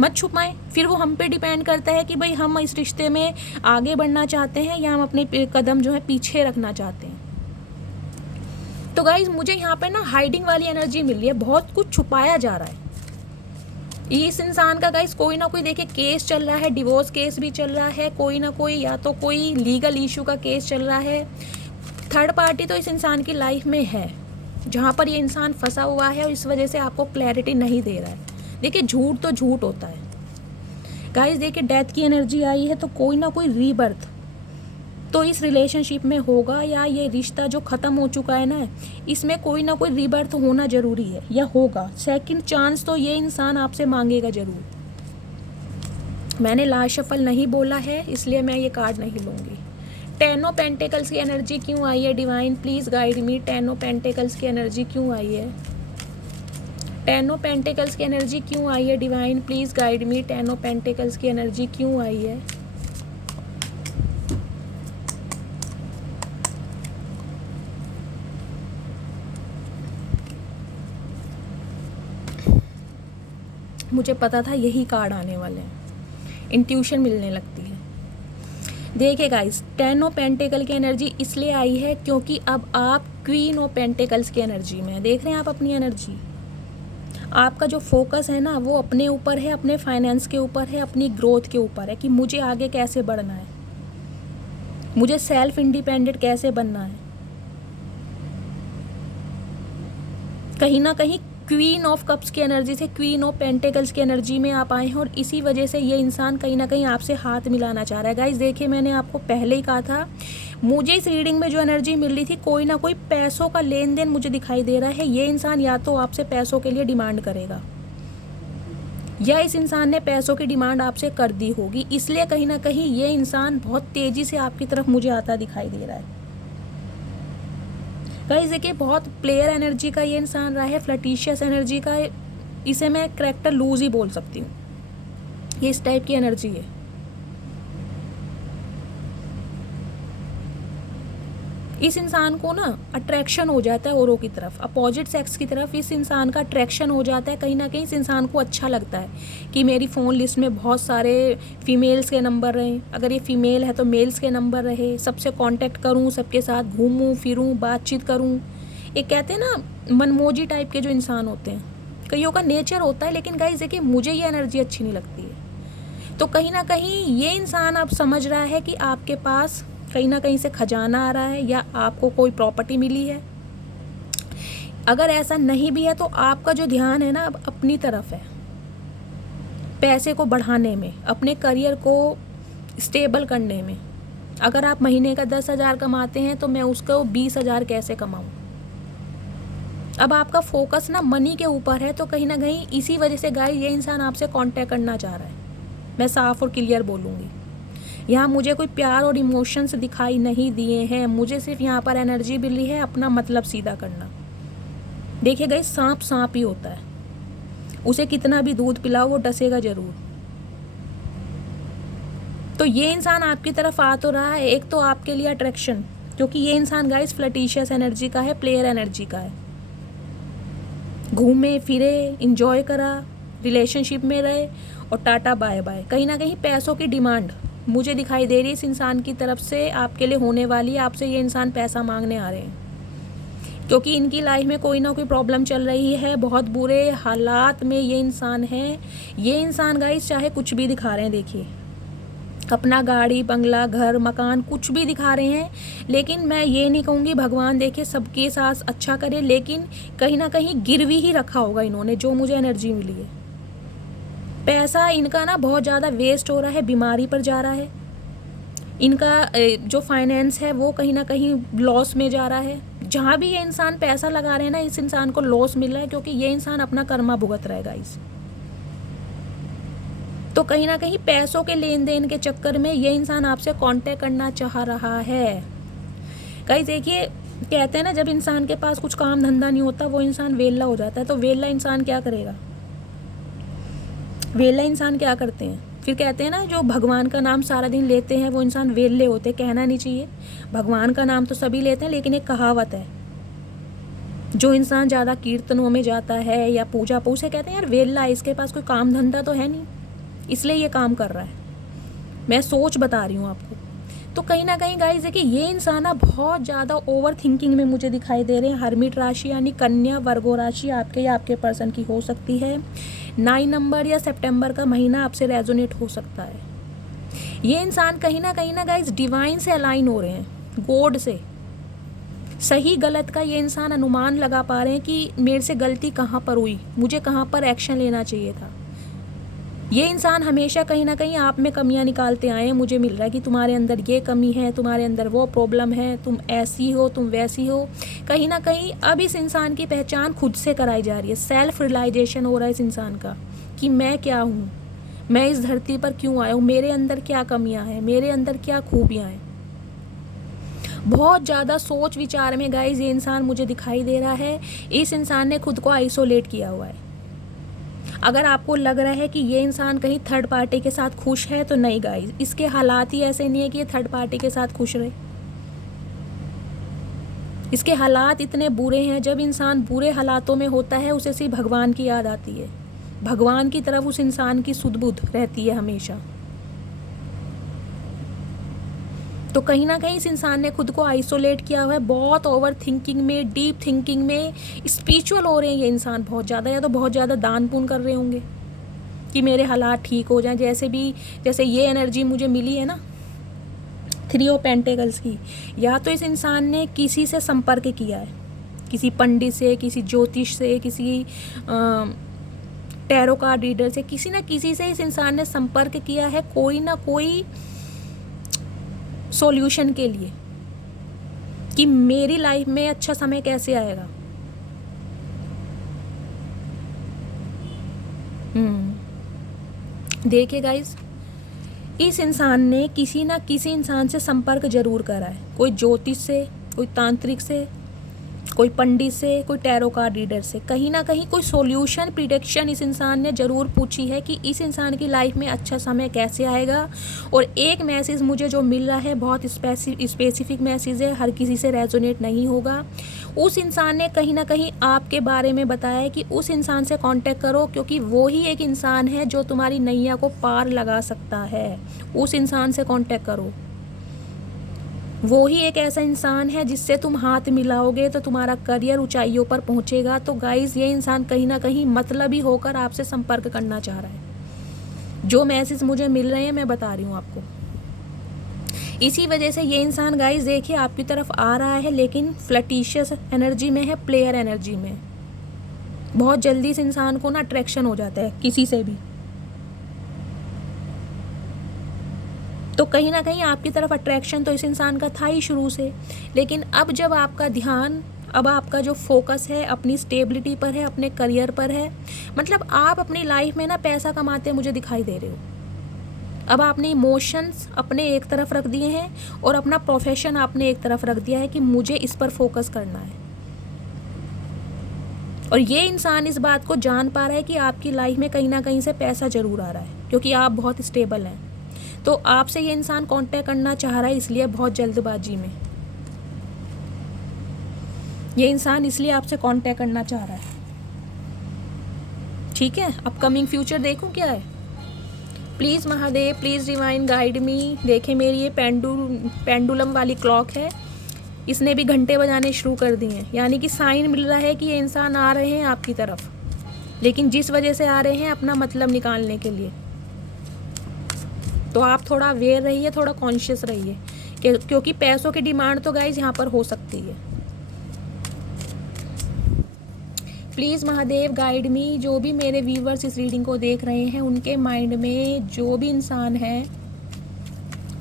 मत छुपाएं। फिर वो हम पे डिपेंड करता है कि भाई हम इस रिश्ते में आगे बढ़ना चाहते हैं या हम अपने कदम जो है पीछे रखना चाहते हैं। तो गाइज मुझे यहाँ पे ना हाइडिंग वाली एनर्जी मिल रही है, बहुत कुछ छुपाया जा रहा है। इस इंसान का गाइस कोई ना कोई देखिए केस चल रहा है, डिवोर्स केस भी चल रहा है, कोई ना कोई या तो कोई लीगल इशू का केस चल रहा है। थर्ड पार्टी तो इस इंसान की लाइफ में है जहाँ पर ये इंसान फंसा हुआ है और इस वजह से आपको क्लैरिटी नहीं दे रहा है। देखिए झूठ तो झूठ होता है गाइस। देखिए डेथ की एनर्जी आई है, तो कोई ना कोई रीबर्थ तो इस रिलेशनशिप में होगा, या ये रिश्ता जो ख़त्म हो चुका है ना, इसमें कोई ना कोई रीबर्थ होना ज़रूरी है या होगा। सेकंड चांस तो ये इंसान आपसे मांगेगा ज़रूर। मैंने लास्ट शफल नहीं बोला है, इसलिए मैं ये कार्ड नहीं लूँगी। 10 ऑफ पेंटिकल्स की एनर्जी क्यों आई है divine, please guide me. 10 of pentacles की एनर्जी क्यों आई है, 10 ऑफ पेंटिकल्स की एनर्जी क्यों आई है divine, please guide me. 10 of pentacles की एनर्जी क्यों आई है। मुझे पता था यही कार्ड आने वाले हैं, इंट्यूशन मिलने लगती है। देखिए गाइस, 10 ऑफ पेंटिकल की एनर्जी इसलिए आई है क्योंकि अब आप क्वीन ऑफ पेंटिकल्स की एनर्जी में देख रहे हैं। आप अपनी एनर्जी, आपका जो फोकस है ना वो अपने ऊपर है, अपने फाइनेंस के ऊपर है, अपनी ग्रोथ के ऊपर है कि मुझे आगे कैसे बढ़ना है, मुझे सेल्फ इंडिपेंडेंट कैसे बनना है। कहीं ना कहीं क्वीन ऑफ कप्स की एनर्जी से क्वीन ऑफ पेंटिकल्स की एनर्जी में आप आए हैं और इसी वजह से ये इंसान कहीं ना कहीं आपसे हाथ मिलाना चाह रहा है। गाइस देखिए, मैंने आपको पहले ही कहा था, मुझे इस रीडिंग में जो एनर्जी मिल रही थी, कोई ना कोई पैसों का लेन देन मुझे दिखाई दे रहा है। ये इंसान या तो आपसे पैसों के लिए डिमांड करेगा या इस इंसान ने पैसों की डिमांड आपसे कर दी होगी, इसलिए कहीं ना कहीं ये इंसान बहुत तेज़ी से आपकी तरफ मुझे आता दिखाई दे रहा है। गाइस देखिए, बहुत प्लेयर एनर्जी का ये इंसान रहा है, फ्लर्टिशियस एनर्जी का, इसे मैं करैक्टर लूज ही बोल सकती हूँ। ये इस टाइप की एनर्जी है। इस इंसान को ना अट्रैक्शन हो जाता है औरों की तरफ, अपोजिट सेक्स की तरफ इस इंसान का अट्रैक्शन हो जाता है। कहीं ना कहीं इस इंसान को अच्छा लगता है कि मेरी फ़ोन लिस्ट में बहुत सारे फीमेल्स के नंबर रहें, अगर ये फीमेल है तो मेल्स के नंबर रहे, सबसे कांटेक्ट करूं, सबके साथ घूमूं फिरूं, बातचीत करूं। एक कहते हैं ना मनमोजी टाइप के जो इंसान होते हैं, कईयों का नेचर होता है, लेकिन गाइस देखिए मुझे ये एनर्जी अच्छी नहीं लगती है। तो कहीं ना कहीं ये इंसान अब समझ रहा है कि आपके पास कहीं ना कहीं से खजाना आ रहा है या आपको कोई प्रॉपर्टी मिली है। अगर ऐसा नहीं भी है तो आपका जो ध्यान है ना अब अपनी तरफ है, पैसे को बढ़ाने में, अपने करियर को स्टेबल करने में। अगर आप महीने का 10,000 कमाते हैं तो मैं उसको 20,000 कैसे कमाऊं। अब आपका फोकस ना मनी के ऊपर है, तो कहीं ना कहीं इसी वजह से गाइस ये इंसान आपसे कांटेक्ट करना चाह रहा है। मैं साफ और क्लियर बोलूँगी, यहाँ मुझे कोई प्यार और इमोशंस दिखाई नहीं दिए हैं, मुझे सिर्फ यहाँ पर एनर्जी मिली है अपना मतलब सीधा करना। देखिए गाइस, सांप सांप ही होता है, उसे कितना भी दूध पिलाओ वो डसेगा जरूर। तो ये इंसान आपकी तरफ आ तो रहा है, एक तो आपके लिए अट्रैक्शन, क्योंकि ये इंसान गाइस फ्लर्टिशियस एनर्जी का है, प्लेयर एनर्जी का है। घूमे फिरे, इंजॉय करा, रिलेशनशिप में रहे और टाटा बाय बाय। कहीं ना कहीं पैसों की डिमांड मुझे दिखाई दे रही है इस इंसान की तरफ से आपके लिए होने वाली है। आपसे ये इंसान पैसा मांगने आ रहे हैं क्योंकि इनकी लाइफ में कोई ना कोई प्रॉब्लम चल रही है, बहुत बुरे हालात में ये इंसान है। ये इंसान गाइस चाहे कुछ भी दिखा रहे हैं, देखिए अपना गाड़ी बंगला घर मकान कुछ भी दिखा रहे हैं, लेकिन मैं ये नहीं कहूँगी भगवान देखे सबके साथ अच्छा करे, लेकिन कहीं ना कहीं गिरवी ही रखा होगा इन्होंने, जो मुझे एनर्जी मिली है। पैसा इनका ना बहुत ज़्यादा वेस्ट हो रहा है, बीमारी पर जा रहा है, इनका जो फाइनेंस है वो कहीं ना कहीं लॉस में जा रहा है। जहाँ भी ये इंसान पैसा लगा रहे हैं ना, इस इंसान को लॉस मिल रहा है, क्योंकि ये इंसान अपना कर्मा भुगत रहेगा इस। तो कहीं ना कहीं पैसों के लेन देन के चक्कर में ये इंसान आपसे कांटेक्ट करना चाह रहा है। गाइस देखिए, कहते हैं ना जब इंसान के पास कुछ काम धंधा नहीं होता वो इंसान वेला हो जाता है। तो वेला इंसान क्या करेगा, वेला इंसान क्या करते हैं, फिर कहते हैं ना जो भगवान का नाम सारा दिन लेते हैं वो इंसान वेले होते। कहना नहीं चाहिए, भगवान का नाम तो सभी लेते हैं, लेकिन एक कहावत है, जो इंसान ज़्यादा कीर्तनों में जाता है या पूजा उसे कहते हैं यार वेला, इसके पास कोई काम धंधा तो है नहीं, इसलिए ये काम कर रहा है। मैं सोच बता रही हूँ आपको। तो कहीं ना कहीं गाइस देखिए, ये इंसान ना बहुत ज़्यादा ओवर थिंकिंग में मुझे दिखाई दे रहे हैं। हर्मिट राशि यानी कन्या वर्गो राशि आपके या आपके पर्सन की हो सकती है। 9 नंबर या सितंबर का महीना आपसे रेजोनेट हो सकता है। ये इंसान कहीं ना गाइस डिवाइन से अलाइन हो रहे हैं, गॉड से। सही गलत का ये इंसान अनुमान लगा पा रहे हैं कि मेरे से गलती कहाँ पर हुई, मुझे कहाँ पर एक्शन लेना चाहिए था। ये इंसान हमेशा कहीं ना कहीं आप में कमियां निकालते आए हैं। मुझे मिल रहा है कि तुम्हारे अंदर ये कमी है, तुम्हारे अंदर वो प्रॉब्लम है, तुम ऐसी हो, तुम वैसी हो। कहीं ना कहीं अब इस इंसान की पहचान खुद से कराई जा रही है। सेल्फ रियलाइजेशन हो रहा है इस इंसान का कि मैं क्या हूँ, मैं इस धरती पर क्यों आया हूँ, मेरे अंदर क्या कमियाँ हैं, मेरे अंदर क्या खूबियाँ हैं। बहुत ज़्यादा सोच विचार में गाइस ये इंसान मुझे दिखाई दे रहा है। इस इंसान ने खुद को आइसोलेट किया हुआ है। अगर आपको लग रहा है कि ये इंसान कहीं थर्ड पार्टी के साथ खुश है, तो नहीं गाइस, इसके हालात ही ऐसे नहीं है कि ये थर्ड पार्टी के साथ खुश रहे। इसके हालात इतने बुरे हैं, जब इंसान बुरे हालातों में होता है उसे सिर्फ भगवान की याद आती है। भगवान की तरफ उस इंसान की सुध-बुध रहती है हमेशा। तो कहीं ना कहीं इस इंसान ने खुद को आइसोलेट किया हुआ है, बहुत ओवर थिंकिंग में, डीप थिंकिंग में। स्पिरिचुअल हो रहे हैं ये इंसान बहुत ज़्यादा, या तो बहुत ज़्यादा दान पुण्य कर रहे होंगे कि मेरे हालात ठीक हो जाएं। जैसे ये एनर्जी मुझे मिली है ना 3 ऑफ पेंटेकल्स की, या तो इस इंसान ने किसी से संपर्क किया है, किसी पंडित से, किसी ज्योतिष से, किसी टैरो कार्ड रीडर से, किसी ना किसी से इस इंसान ने संपर्क किया है कोई ना कोई सॉल्यूशन के लिए कि मेरी लाइफ में अच्छा समय कैसे आएगा। देखिए गाइस, इस इंसान ने किसी ना किसी इंसान से संपर्क जरूर करा है, कोई ज्योतिष से, कोई तांत्रिक से, कोई पंडित से, कोई टैरो कार्ड रीडर से। कहीं ना कहीं कोई सॉल्यूशन, प्रिडिक्शन इस इंसान ने ज़रूर पूछी है कि इस इंसान की लाइफ में अच्छा समय कैसे आएगा। और एक मैसेज मुझे जो मिल रहा है बहुत स्पेसिफिक मैसेज है, हर किसी से रेजोनेट नहीं होगा। उस इंसान ने कहीं ना कहीं आपके बारे में बताया है कि उस इंसान से कांटेक्ट करो, क्योंकि वो ही एक इंसान है जो तुम्हारी नैया को पार लगा सकता है। उस इंसान से कांटेक्ट करो। वो ही एक ऐसा इंसान है जिससे तुम हाथ मिलाओगे तो तुम्हारा करियर ऊंचाइयों पर पहुंचेगा। तो गाइस, ये इंसान कहीं ना कहीं मतलबी होकर आपसे संपर्क करना चाह रहा है। जो मैसेज मुझे मिल रहे हैं मैं बता रही हूँ आपको। इसी वजह से ये इंसान गाइस देखिए आपकी तरफ आ रहा है, लेकिन फ्लर्टिशियस एनर्जी में है, प्लेयर एनर्जी में। बहुत जल्दी इस इंसान को ना अट्रैक्शन हो जाता है किसी से भी। तो कहीं ना कहीं आपकी तरफ अट्रैक्शन तो इस इंसान का था ही शुरू से, लेकिन अब जब आपका ध्यान, अब आपका जो फोकस है अपनी स्टेबिलिटी पर है, अपने करियर पर है, मतलब आप अपनी लाइफ में ना पैसा कमाते मुझे दिखाई दे रहे हो। अब आपने इमोशंस अपने एक तरफ रख दिए हैं और अपना प्रोफेशन आपने एक तरफ रख दिया है कि मुझे इस पर फोकस करना है। और ये इंसान इस बात को जान पा रहा है कि आपकी लाइफ में कहीं ना कहीं से पैसा जरूर आ रहा है, क्योंकि आप बहुत स्टेबल हैं। तो आपसे ये इंसान कांटेक्ट करना चाह रहा है, इसलिए बहुत जल्दबाजी में ये इंसान इसलिए आपसे कांटेक्ट करना चाह रहा है। ठीक है, अपकमिंग फ्यूचर देखूं क्या है। Please Mahadev, please divine guide me. देखें मेरी ये पेंडुलम वाली क्लॉक है, इसने भी घंटे बजाने शुरू कर दिए हैं, यानी कि साइन मिल रहा है कि ये इंसान आ रहे हैं आपकी तरफ, लेकिन जिस वजह से आ रहे हैं अपना मतलब निकालने के लिए। तो आप थोड़ा अवेयर रहिए, थोड़ा कॉन्शियस रहिए, क्योंकि पैसों की डिमांड तो गाइज यहाँ पर हो सकती है। Please Mahadev guide me. जो भी मेरे व्यूवर्स इस रीडिंग को देख रहे हैं, उनके माइंड में जो भी इंसान है,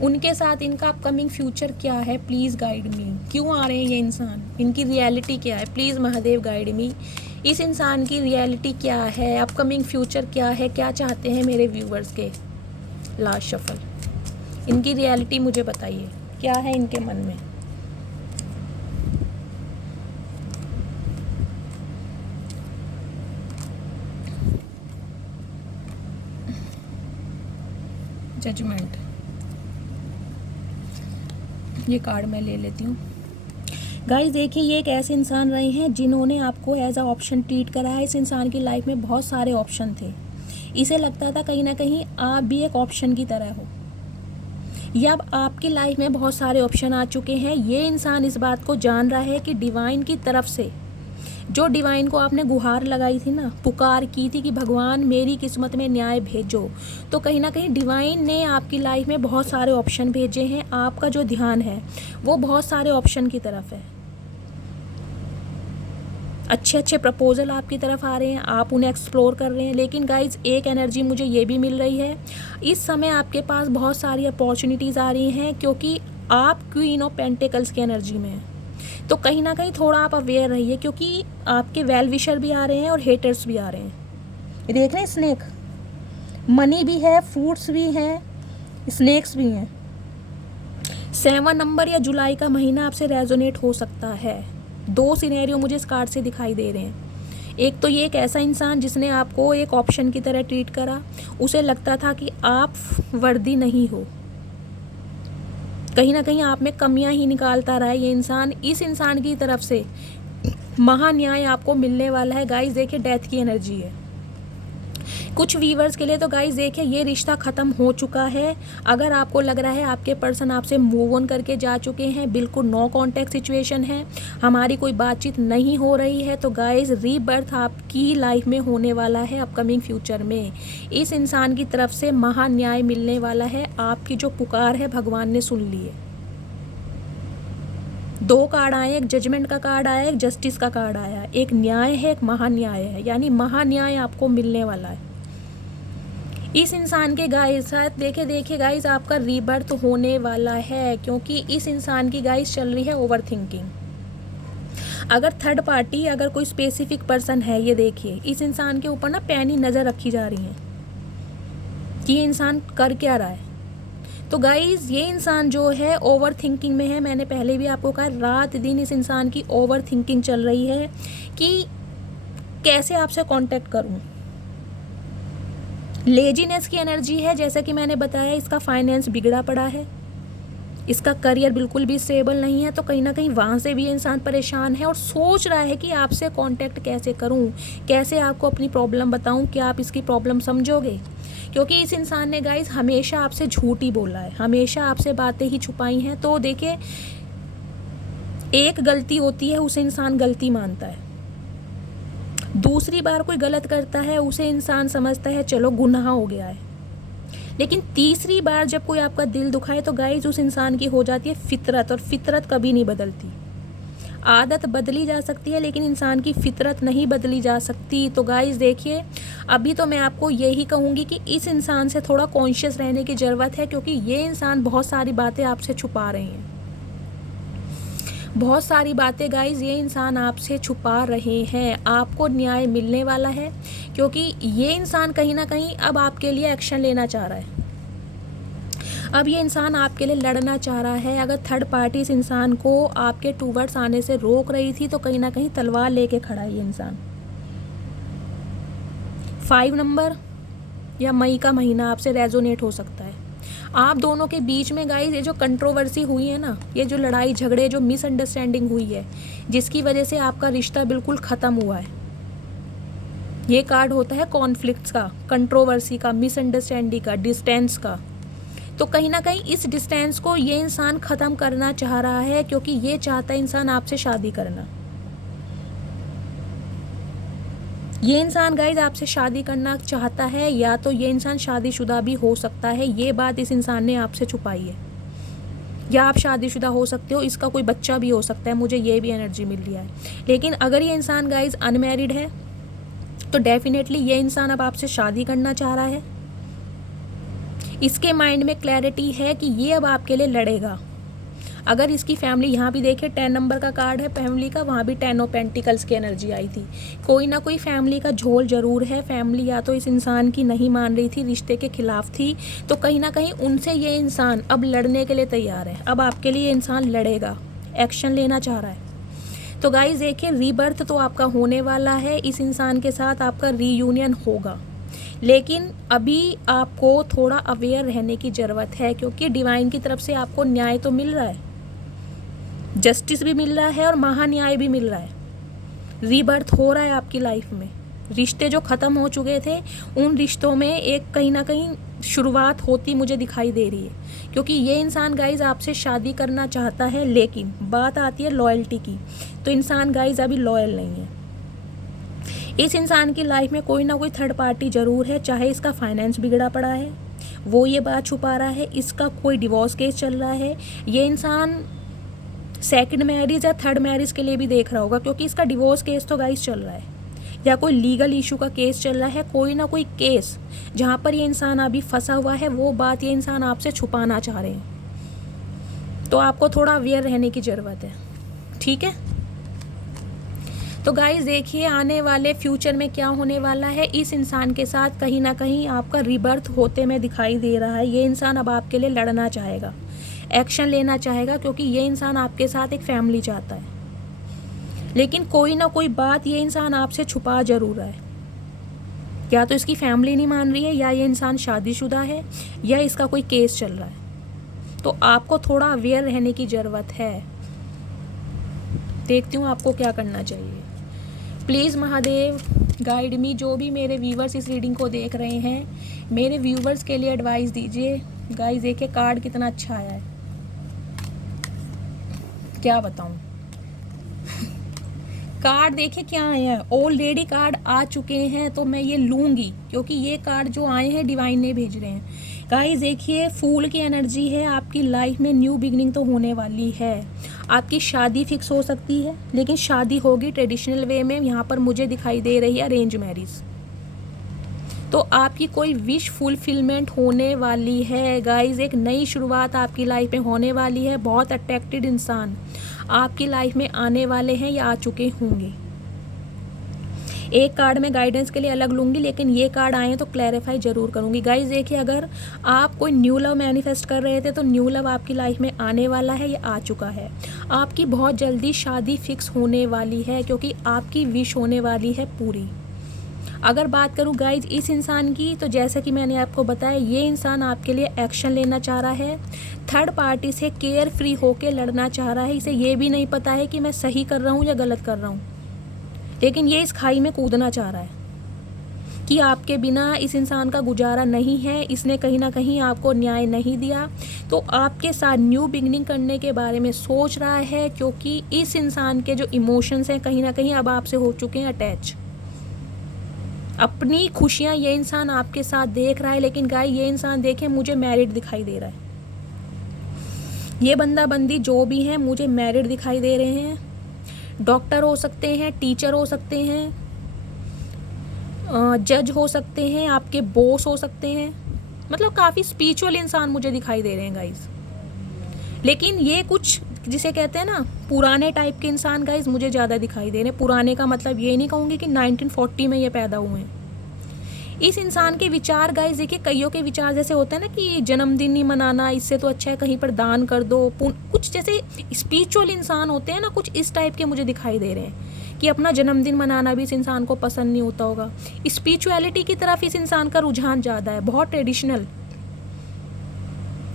उनके साथ इनका अपकमिंग फ्यूचर क्या है, प्लीज़ गाइड मी। क्यों आ रहे हैं ये इंसान, इनकी रियलिटी क्या है, प्लीज़ महादेव गाइड मी। इस इंसान की रियलिटी क्या है, अपकमिंग फ्यूचर क्या है, क्या चाहते हैं मेरे व्यूवर्स के। लास्ट शफल, इनकी रियलिटी मुझे बताइए, क्या है इनके मन में। जजमेंट, ये कार्ड मैं ले लेती हूँ। गाइस देखिए, ये एक ऐसे इंसान रहे हैं जिन्होंने आपको एज अ ऑप्शन ट्रीट करा है। इस इंसान की लाइफ में बहुत सारे ऑप्शन थे, इसे लगता था कहीं ना कहीं आप भी एक ऑप्शन की तरह हो, या अब आपकी लाइफ में बहुत सारे ऑप्शन आ चुके हैं। ये इंसान इस बात को जान रहा है कि डिवाइन की तरफ से, जो डिवाइन को आपने गुहार लगाई थी ना, पुकार की थी कि भगवान मेरी किस्मत में न्याय भेजो, तो कहीं ना कहीं डिवाइन ने आपकी लाइफ में बहुत सारे ऑप्शन भेजे हैं। आपका जो ध्यान है वो बहुत सारे ऑप्शन की तरफ है। अच्छे अच्छे प्रपोजल आपकी तरफ आ रहे हैं, आप उन्हें एक्सप्लोर कर रहे हैं। लेकिन गाइज एक एनर्जी मुझे ये भी मिल रही है, इस समय आपके पास बहुत सारी अपॉर्चुनिटीज़ आ रही हैं, क्योंकि आप क्वीन ऑफ पेंटिकल्स की एनर्जी में हैं। तो कहीं ना कहीं थोड़ा आप अवेयर रहिए, क्योंकि आपके वेल विशर भी आ रहे हैं और हेटर्स भी आ रहे हैं। ये देख रहे हैं, स्नेक, मनी भी है, फ्रूट्स भी हैं, स्नेक्स भी हैं। 7 नंबर या जुलाई का महीना आपसे रेजोनेट हो सकता है। 2 सिनेरियो मुझे इस कार्ड से दिखाई दे रहे हैं। एक तो ये एक ऐसा इंसान जिसने आपको एक ऑप्शन की तरह ट्रीट करा, उसे लगता था कि आप वर्दी नहीं हो, कहीं ना कहीं आप में कमियां ही निकालता रहा है ये इंसान। इस इंसान की तरफ से महान्याय आपको मिलने वाला है। गाइस देखिए, डेथ की एनर्जी है, कुछ व्यूवर्स के लिए तो गाइस देखिए ये रिश्ता ख़त्म हो चुका है। अगर आपको लग रहा है आपके पर्सन आपसे मूव ऑन करके जा चुके हैं, बिल्कुल नो कांटेक्ट सिचुएशन है, हमारी कोई बातचीत नहीं हो रही है, तो गाइस रीबर्थ आपकी लाइफ में होने वाला है अपकमिंग फ्यूचर में। इस इंसान की तरफ से महान्याय मिलने वाला है। आपकी जो पुकार है भगवान ने सुन ली है। 2 कार्ड आए, एक जजमेंट का कार्ड आया, एक जस्टिस का कार्ड आया, एक न्याय है, एक महान्याय है, यानी महान्याय आपको मिलने वाला है। इस इंसान के गाइस साथ देखिए गाइस आपका रीबर्थ होने वाला है, क्योंकि इस इंसान की गाइस चल रही है ओवर थिंकिंग। अगर थर्ड पार्टी, अगर कोई स्पेसिफिक पर्सन है, ये देखिए इस इंसान के ऊपर ना पैनी नज़र रखी जा रही है कि ये इंसान कर क्या रहा है। तो गाइस ये इंसान जो है ओवर थिंकिंग में है। मैंने पहले भी आपको कहा रात दिन इस इंसान की ओवर थिंकिंग चल रही है कि कैसे आपसे कांटेक्ट करूं। लेजीनेस की एनर्जी है, जैसा कि मैंने बताया इसका फाइनेंस बिगड़ा पड़ा है, इसका करियर बिल्कुल भी स्टेबल नहीं है, तो कहीं ना कहीं वहाँ से भी ये इंसान परेशान है और सोच रहा है कि आपसे कांटेक्ट कैसे करूँ, कैसे आपको अपनी प्रॉब्लम बताऊँ, क्या आप इसकी प्रॉब्लम समझोगे। क्योंकि इस इंसान ने गाइस हमेशा आपसे झूठ ही बोला है, हमेशा आपसे बातें ही छुपाई हैं। तो देखिए एक गलती होती है उसे इंसान गलती मानता है, दूसरी बार कोई गलत करता है उसे इंसान समझता है चलो गुनाह हो गया है, लेकिन तीसरी बार जब कोई आपका दिल दुखाए तो गाइस उस इंसान की हो जाती है फितरत, और फितरत कभी नहीं बदलती। आदत बदली जा सकती है लेकिन इंसान की फितरत नहीं बदली जा सकती। तो गाइस देखिए अभी तो मैं आपको यही कहूँगी कि इस इंसान से थोड़ा कॉन्शियस रहने की ज़रूरत है, क्योंकि ये इंसान बहुत सारी बातें आपसे छुपा रहे हैं, बहुत सारी बातें गाइस ये इंसान आपसे छुपा रहे हैं। आपको न्याय मिलने वाला है, क्योंकि ये इंसान कहीं ना कहीं अब आपके लिए एक्शन लेना चाह रहा है, अब ये इंसान आपके लिए लड़ना चाह रहा है। अगर थर्ड पार्टी इस इंसान को आपके टूवर्ड्स आने से रोक रही थी तो कहीं ना कहीं तलवार लेके खड़ा है ये इंसान। 5 नंबर या मई का महीना आपसे रेजोनेट हो सकता है। आप दोनों के बीच में गाइस ये जो कंट्रोवर्सी हुई है ना, ये जो लड़ाई झगड़े, जो मिसअंडरस्टैंडिंग हुई है, जिसकी वजह से आपका रिश्ता बिल्कुल ख़त्म हुआ है, ये कार्ड होता है कॉन्फ्लिक्ट्स का, कंट्रोवर्सी का, मिसअंडरस्टैंडिंग का, डिस्टेंस का। तो कहीं ना कहीं इस डिस्टेंस को ये इंसान ख़त्म करना चाह रहा है, क्योंकि ये चाहता है इंसान आपसे शादी करना। ये इंसान गाइस आपसे शादी करना चाहता है, या तो ये इंसान शादीशुदा भी हो सकता है, ये बात इस इंसान ने आपसे छुपाई है, या आप शादीशुदा हो सकते हो, इसका कोई बच्चा भी हो सकता है, मुझे ये भी एनर्जी मिल रही है। लेकिन अगर ये इंसान गाइस अनमैरिड है तो डेफिनेटली ये इंसान अब आपसे शादी करना चाह रहा है। इसके माइंड में क्लैरिटी है कि ये अब आपके लिए लड़ेगा। अगर इसकी फैमिली, यहाँ भी देखिए 10 नंबर का कार्ड है फैमिली का, वहाँ भी 10 ऑफ पेंटिकल्स की एनर्जी आई थी। कोई ना कोई फैमिली का झोल ज़रूर है। फैमिली या तो इस इंसान की नहीं मान रही थी, रिश्ते के खिलाफ थी, तो कहीं ना कहीं उनसे ये इंसान अब लड़ने के लिए तैयार है। अब आपके लिए इंसान लड़ेगा, एक्शन लेना चाह रहा है। तो गाइस देखिए रीबर्थ तो आपका होने वाला है, इस इंसान के साथ आपका रीयूनियन होगा, लेकिन अभी आपको थोड़ा अवेयर रहने की ज़रूरत है, क्योंकि डिवाइन की तरफ से आपको न्याय तो मिल रहा है, जस्टिस भी मिल रहा है और महान्याय भी मिल रहा है। रीबर्थ हो रहा है आपकी लाइफ में। रिश्ते जो ख़त्म हो चुके थे उन रिश्तों में एक कहीं ना कहीं शुरुआत होती मुझे दिखाई दे रही है, क्योंकि ये इंसान गाइज आपसे शादी करना चाहता है, लेकिन बात आती है लॉयल्टी की, तो इंसान गाइज अभी लॉयल नहीं है। इस इंसान की लाइफ में कोई ना कोई थर्ड पार्टी ज़रूर है, चाहे इसका फाइनेंस बिगड़ा पड़ा है, वो ये बात छुपा रहा है, इसका कोई डिवोर्स केस चल रहा है, ये इंसान सेकंड मैरिज या थर्ड मैरिज के लिए भी देख रहा होगा, क्योंकि इसका डिवोर्स केस तो गाइस चल रहा है, या कोई लीगल इशू का केस चल रहा है, कोई ना कोई केस जहाँ पर ये इंसान अभी फंसा हुआ है, वो बात ये इंसान आपसे छुपाना चाह रहे हैं। तो आपको थोड़ा अवेयर रहने की ज़रूरत है, ठीक है। तो गाइस देखिए आने वाले फ्यूचर में क्या होने वाला है। इस इंसान के साथ कहीं ना कहीं आपका रिबर्थ होते में दिखाई दे रहा है। ये इंसान अब आपके लिए लड़ना चाहेगा, एक्शन लेना चाहेगा, क्योंकि ये इंसान आपके साथ एक फैमिली चाहता है, लेकिन कोई ना कोई बात ये इंसान आपसे छुपा जरूर रहा है। या तो इसकी फैमिली नहीं मान रही है, या ये इंसान शादीशुदा है, या इसका कोई केस चल रहा है। तो आपको थोड़ा अवेयर रहने की ज़रूरत है। देखती हूँ आपको क्या करना चाहिए। प्लीज़ महादेव गाइड मी, जो भी मेरे व्यूवर्स इस रीडिंग को देख रहे हैं मेरे व्यूवर्स के लिए एडवाइस दीजिए। गाइस देखिए कार्ड कितना अच्छा आया है, क्या बताऊं। कार्ड देखिए क्या आया है, ऑलरेडी कार्ड आ चुके हैं तो मैं ये लूँगी, क्योंकि ये कार्ड जो आए हैं डिवाइन ने भेज रहे हैं। गाइस देखिए फूल की एनर्जी है, आपकी लाइफ में न्यू बिगनिंग तो होने वाली है। आपकी शादी फिक्स हो सकती है, लेकिन शादी होगी ट्रेडिशनल वे में। यहाँ पर मुझे दिखाई दे रही है अरेंज मैरिज। तो आपकी कोई विश फुलफिलमेंट होने वाली है गाइस, एक नई शुरुआत आपकी लाइफ में होने वाली है। बहुत अट्रैक्टेड इंसान आपकी लाइफ में आने वाले हैं या आ चुके होंगे। एक कार्ड में गाइडेंस के लिए अलग लूँगी, लेकिन ये कार्ड आए तो क्लैरिफाई ज़रूर करूँगी। गाइस देखिए अगर आप कोई न्यू लव मैनिफेस्ट कर रहे थे तो न्यू लव आपकी लाइफ में आने वाला है या आ चुका है। आपकी बहुत जल्दी शादी फिक्स होने वाली है, क्योंकि आपकी विश होने वाली है पूरी। अगर बात करूँ गाइज इस इंसान की, तो जैसा कि मैंने आपको बताया ये इंसान आपके लिए एक्शन लेना चाह रहा है। थर्ड पार्टी से केयर फ्री होके लड़ना चाह रहा है। इसे ये भी नहीं पता है कि मैं सही कर रहा हूँ या गलत कर रहा हूँ, लेकिन ये इस खाई में कूदना चाह रहा है कि आपके बिना इस इंसान का गुजारा नहीं है। इसने कहीं ना कहीं आपको न्याय नहीं दिया, तो आपके साथ न्यू बिगनिंग करने के बारे में सोच रहा है, क्योंकि इस इंसान के जो इमोशंस हैं कहीं ना कहीं अब आपसे हो चुके हैं अटैच। अपनी खुशियाँ ये इंसान आपके साथ देख रहा है, लेकिन गाय ये इंसान देखे मुझे मैरिड दिखाई दे रहा है। ये बंदा बंदी जो भी है मुझे मैरिड दिखाई दे रहे हैं। डॉक्टर हो सकते हैं, टीचर हो सकते हैं, जज हो सकते हैं, आपके बॉस हो सकते हैं। मतलब काफ़ी स्पिरिचुअल इंसान मुझे दिखाई दे रहे हैं गाइस। लेकिन ये कुछ जिसे कहते हैं ना पुराने टाइप के इंसान गाइस मुझे ज़्यादा दिखाई दे रहे हैं। पुराने का मतलब ये नहीं कहूँगी कि 1940 में ये पैदा हुए हैं। इस इंसान के विचार गाइस देखिए, कईयों के विचार जैसे होते हैं ना कि जन्मदिन नहीं मनाना, इससे तो अच्छा है कहीं पर दान कर दो। कुछ जैसे स्पिरिचुअल इंसान होते हैं ना, कुछ इस टाइप के मुझे दिखाई दे रहे हैं कि अपना जन्मदिन मनाना भी इस इंसान को पसंद नहीं होता होगा। स्पिरिचुअलिटी की तरफ इस इंसान का रुझान ज़्यादा है, बहुत ट्रेडिशनल।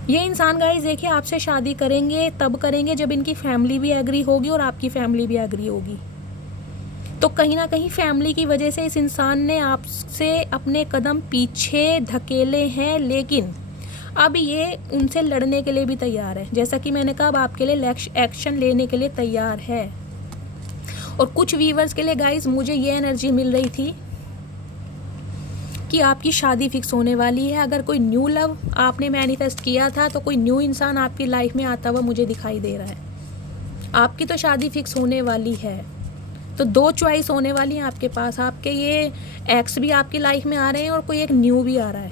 ये इंसान गाइस देखिए आपसे शादी करेंगे तब करेंगे जब इनकी फैमिली भी एग्री होगी और आपकी फैमिली भी एग्री होगी। तो कहीं ना कहीं फैमिली की वजह से इस इंसान ने आपसे अपने कदम पीछे धकेले हैं, लेकिन अब ये उनसे लड़ने के लिए भी तैयार है। जैसा कि मैंने कहा अब आपके लिए एक्शन लेने के लिए तैयार है। और कुछ व्यूअर्स के लिए गाइस मुझे ये एनर्जी मिल रही थी कि आपकी शादी फिक्स होने वाली है। अगर कोई न्यू लव आपने मैनिफेस्ट किया था तो कोई न्यू इंसान आपकी लाइफ में आता हुआ मुझे दिखाई दे रहा है। आपकी तो शादी फिक्स होने वाली है। तो दो चॉइस होने वाली हैं आपके पास। आपके ये एक्स भी आपकी लाइफ में आ रहे हैं और कोई एक न्यू भी आ रहा है।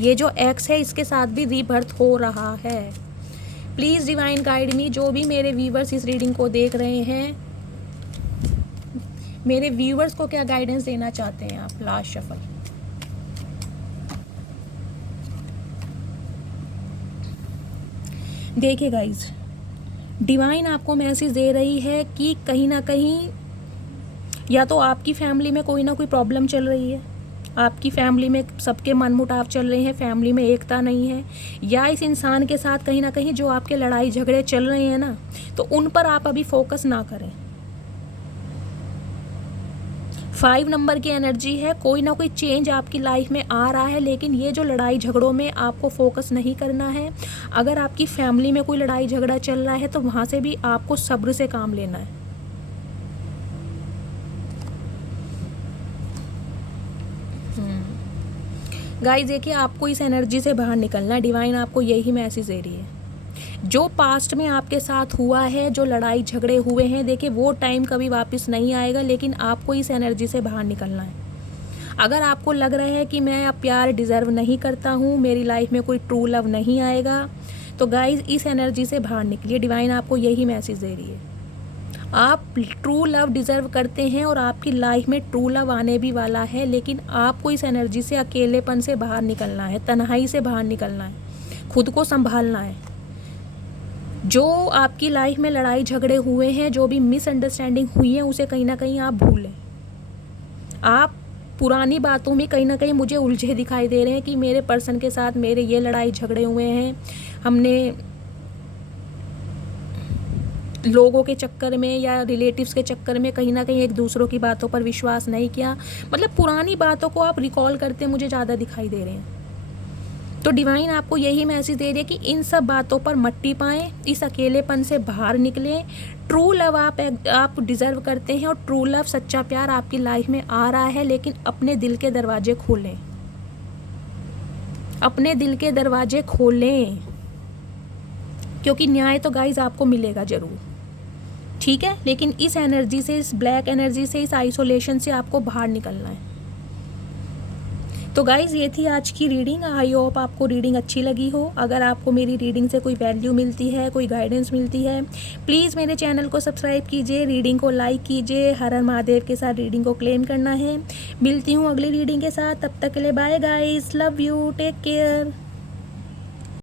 ये जो एक्स है इसके साथ भी रीबर्थ हो रहा है। प्लीज़ डिवाइन गाइड मी, जो भी मेरे व्यूवर्स इस रीडिंग को देख रहे हैं, मेरे व्यूवर्स को क्या गाइडेंस देना चाहते हैं आप। Last shuffle. देखिए गाइज डिवाइन आपको मैसेज दे रही है कि कहीं ना कहीं या तो आपकी फैमिली में कोई ना कोई प्रॉब्लम चल रही है, आपकी फैमिली में सबके मनमुटाव चल रहे हैं, फैमिली में एकता नहीं है, या इस इंसान के साथ कहीं ना कहीं जो आपके लड़ाई झगड़े चल रहे हैं ना, तो उन पर आप अभी फोकस ना करें। 5 नंबर की एनर्जी है, कोई ना कोई चेंज आपकी लाइफ में आ रहा है, लेकिन ये जो लड़ाई झगड़ों में आपको फोकस नहीं करना है। अगर आपकी फैमिली में कोई लड़ाई झगड़ा चल रहा है तो वहाँ से भी आपको सब्र से काम लेना है। गाइस देखिए आपको इस एनर्जी से बाहर निकलना है। डिवाइन आपको यही मैसेज दे रही है। जो पास्ट में आपके साथ हुआ है, जो लड़ाई झगड़े हुए हैं, देखिए वो टाइम कभी वापस नहीं आएगा, लेकिन आपको इस एनर्जी से बाहर निकलना है। अगर आपको लग रहा है कि मैं अब प्यार डिज़र्व नहीं करता हूँ, मेरी लाइफ में कोई ट्रू लव नहीं आएगा, तो गाइज इस एनर्जी से बाहर निकलिए। डिवाइन आपको यही मैसेज दे रही है। आप ट्रू लव डिज़र्व करते हैं और आपकी लाइफ में ट्रू लव आने भी वाला है, लेकिन आपको इस एनर्जी से, अकेलेपन से बाहर निकलना है, तन्हाई से बाहर निकलना है, खुद को संभालना है। जो आपकी लाइफ में लड़ाई झगड़े हुए हैं, जो भी मिसअंडरस्टैंडिंग हुई है, उसे कहीं ना कहीं आप भूलें। आप पुरानी बातों में कहीं ना कहीं मुझे उलझे दिखाई दे रहे हैं कि मेरे पर्सन के साथ मेरे ये लड़ाई झगड़े हुए हैं, हमने लोगों के चक्कर में या रिलेटिव्स के चक्कर में कहीं ना कहीं एक दूसरों की बातों पर विश्वास नहीं किया, मतलब पुरानी बातों को आप रिकॉल करते मुझे ज़्यादा दिखाई दे रहे हैं। तो डिवाइन आपको यही मैसेज दे रही है कि इन सब बातों पर मट्टी पाएं, इस अकेलेपन से बाहर निकलें। ट्रू लव आप डिज़र्व करते हैं और ट्रू लव सच्चा प्यार आपकी लाइफ में आ रहा है, लेकिन अपने दिल के दरवाजे खोलें, अपने दिल के दरवाजे खोलें, क्योंकि न्याय तो गाइज आपको मिलेगा ज़रूर, ठीक है। लेकिन इस एनर्जी से, इस ब्लैक एनर्जी से, इस आइसोलेशन से आपको बाहर निकलना है। तो गाइज़ ये थी आज की रीडिंग। आई होप आपको रीडिंग अच्छी लगी हो। अगर आपको मेरी रीडिंग से कोई वैल्यू मिलती है, कोई गाइडेंस मिलती है, प्लीज़ मेरे चैनल को सब्सक्राइब कीजिए, रीडिंग को लाइक कीजिए। हर हर महादेव के साथ रीडिंग को क्लेम करना है। मिलती हूँ अगली रीडिंग के साथ, तब तक के लिए bye guys, love you, take care.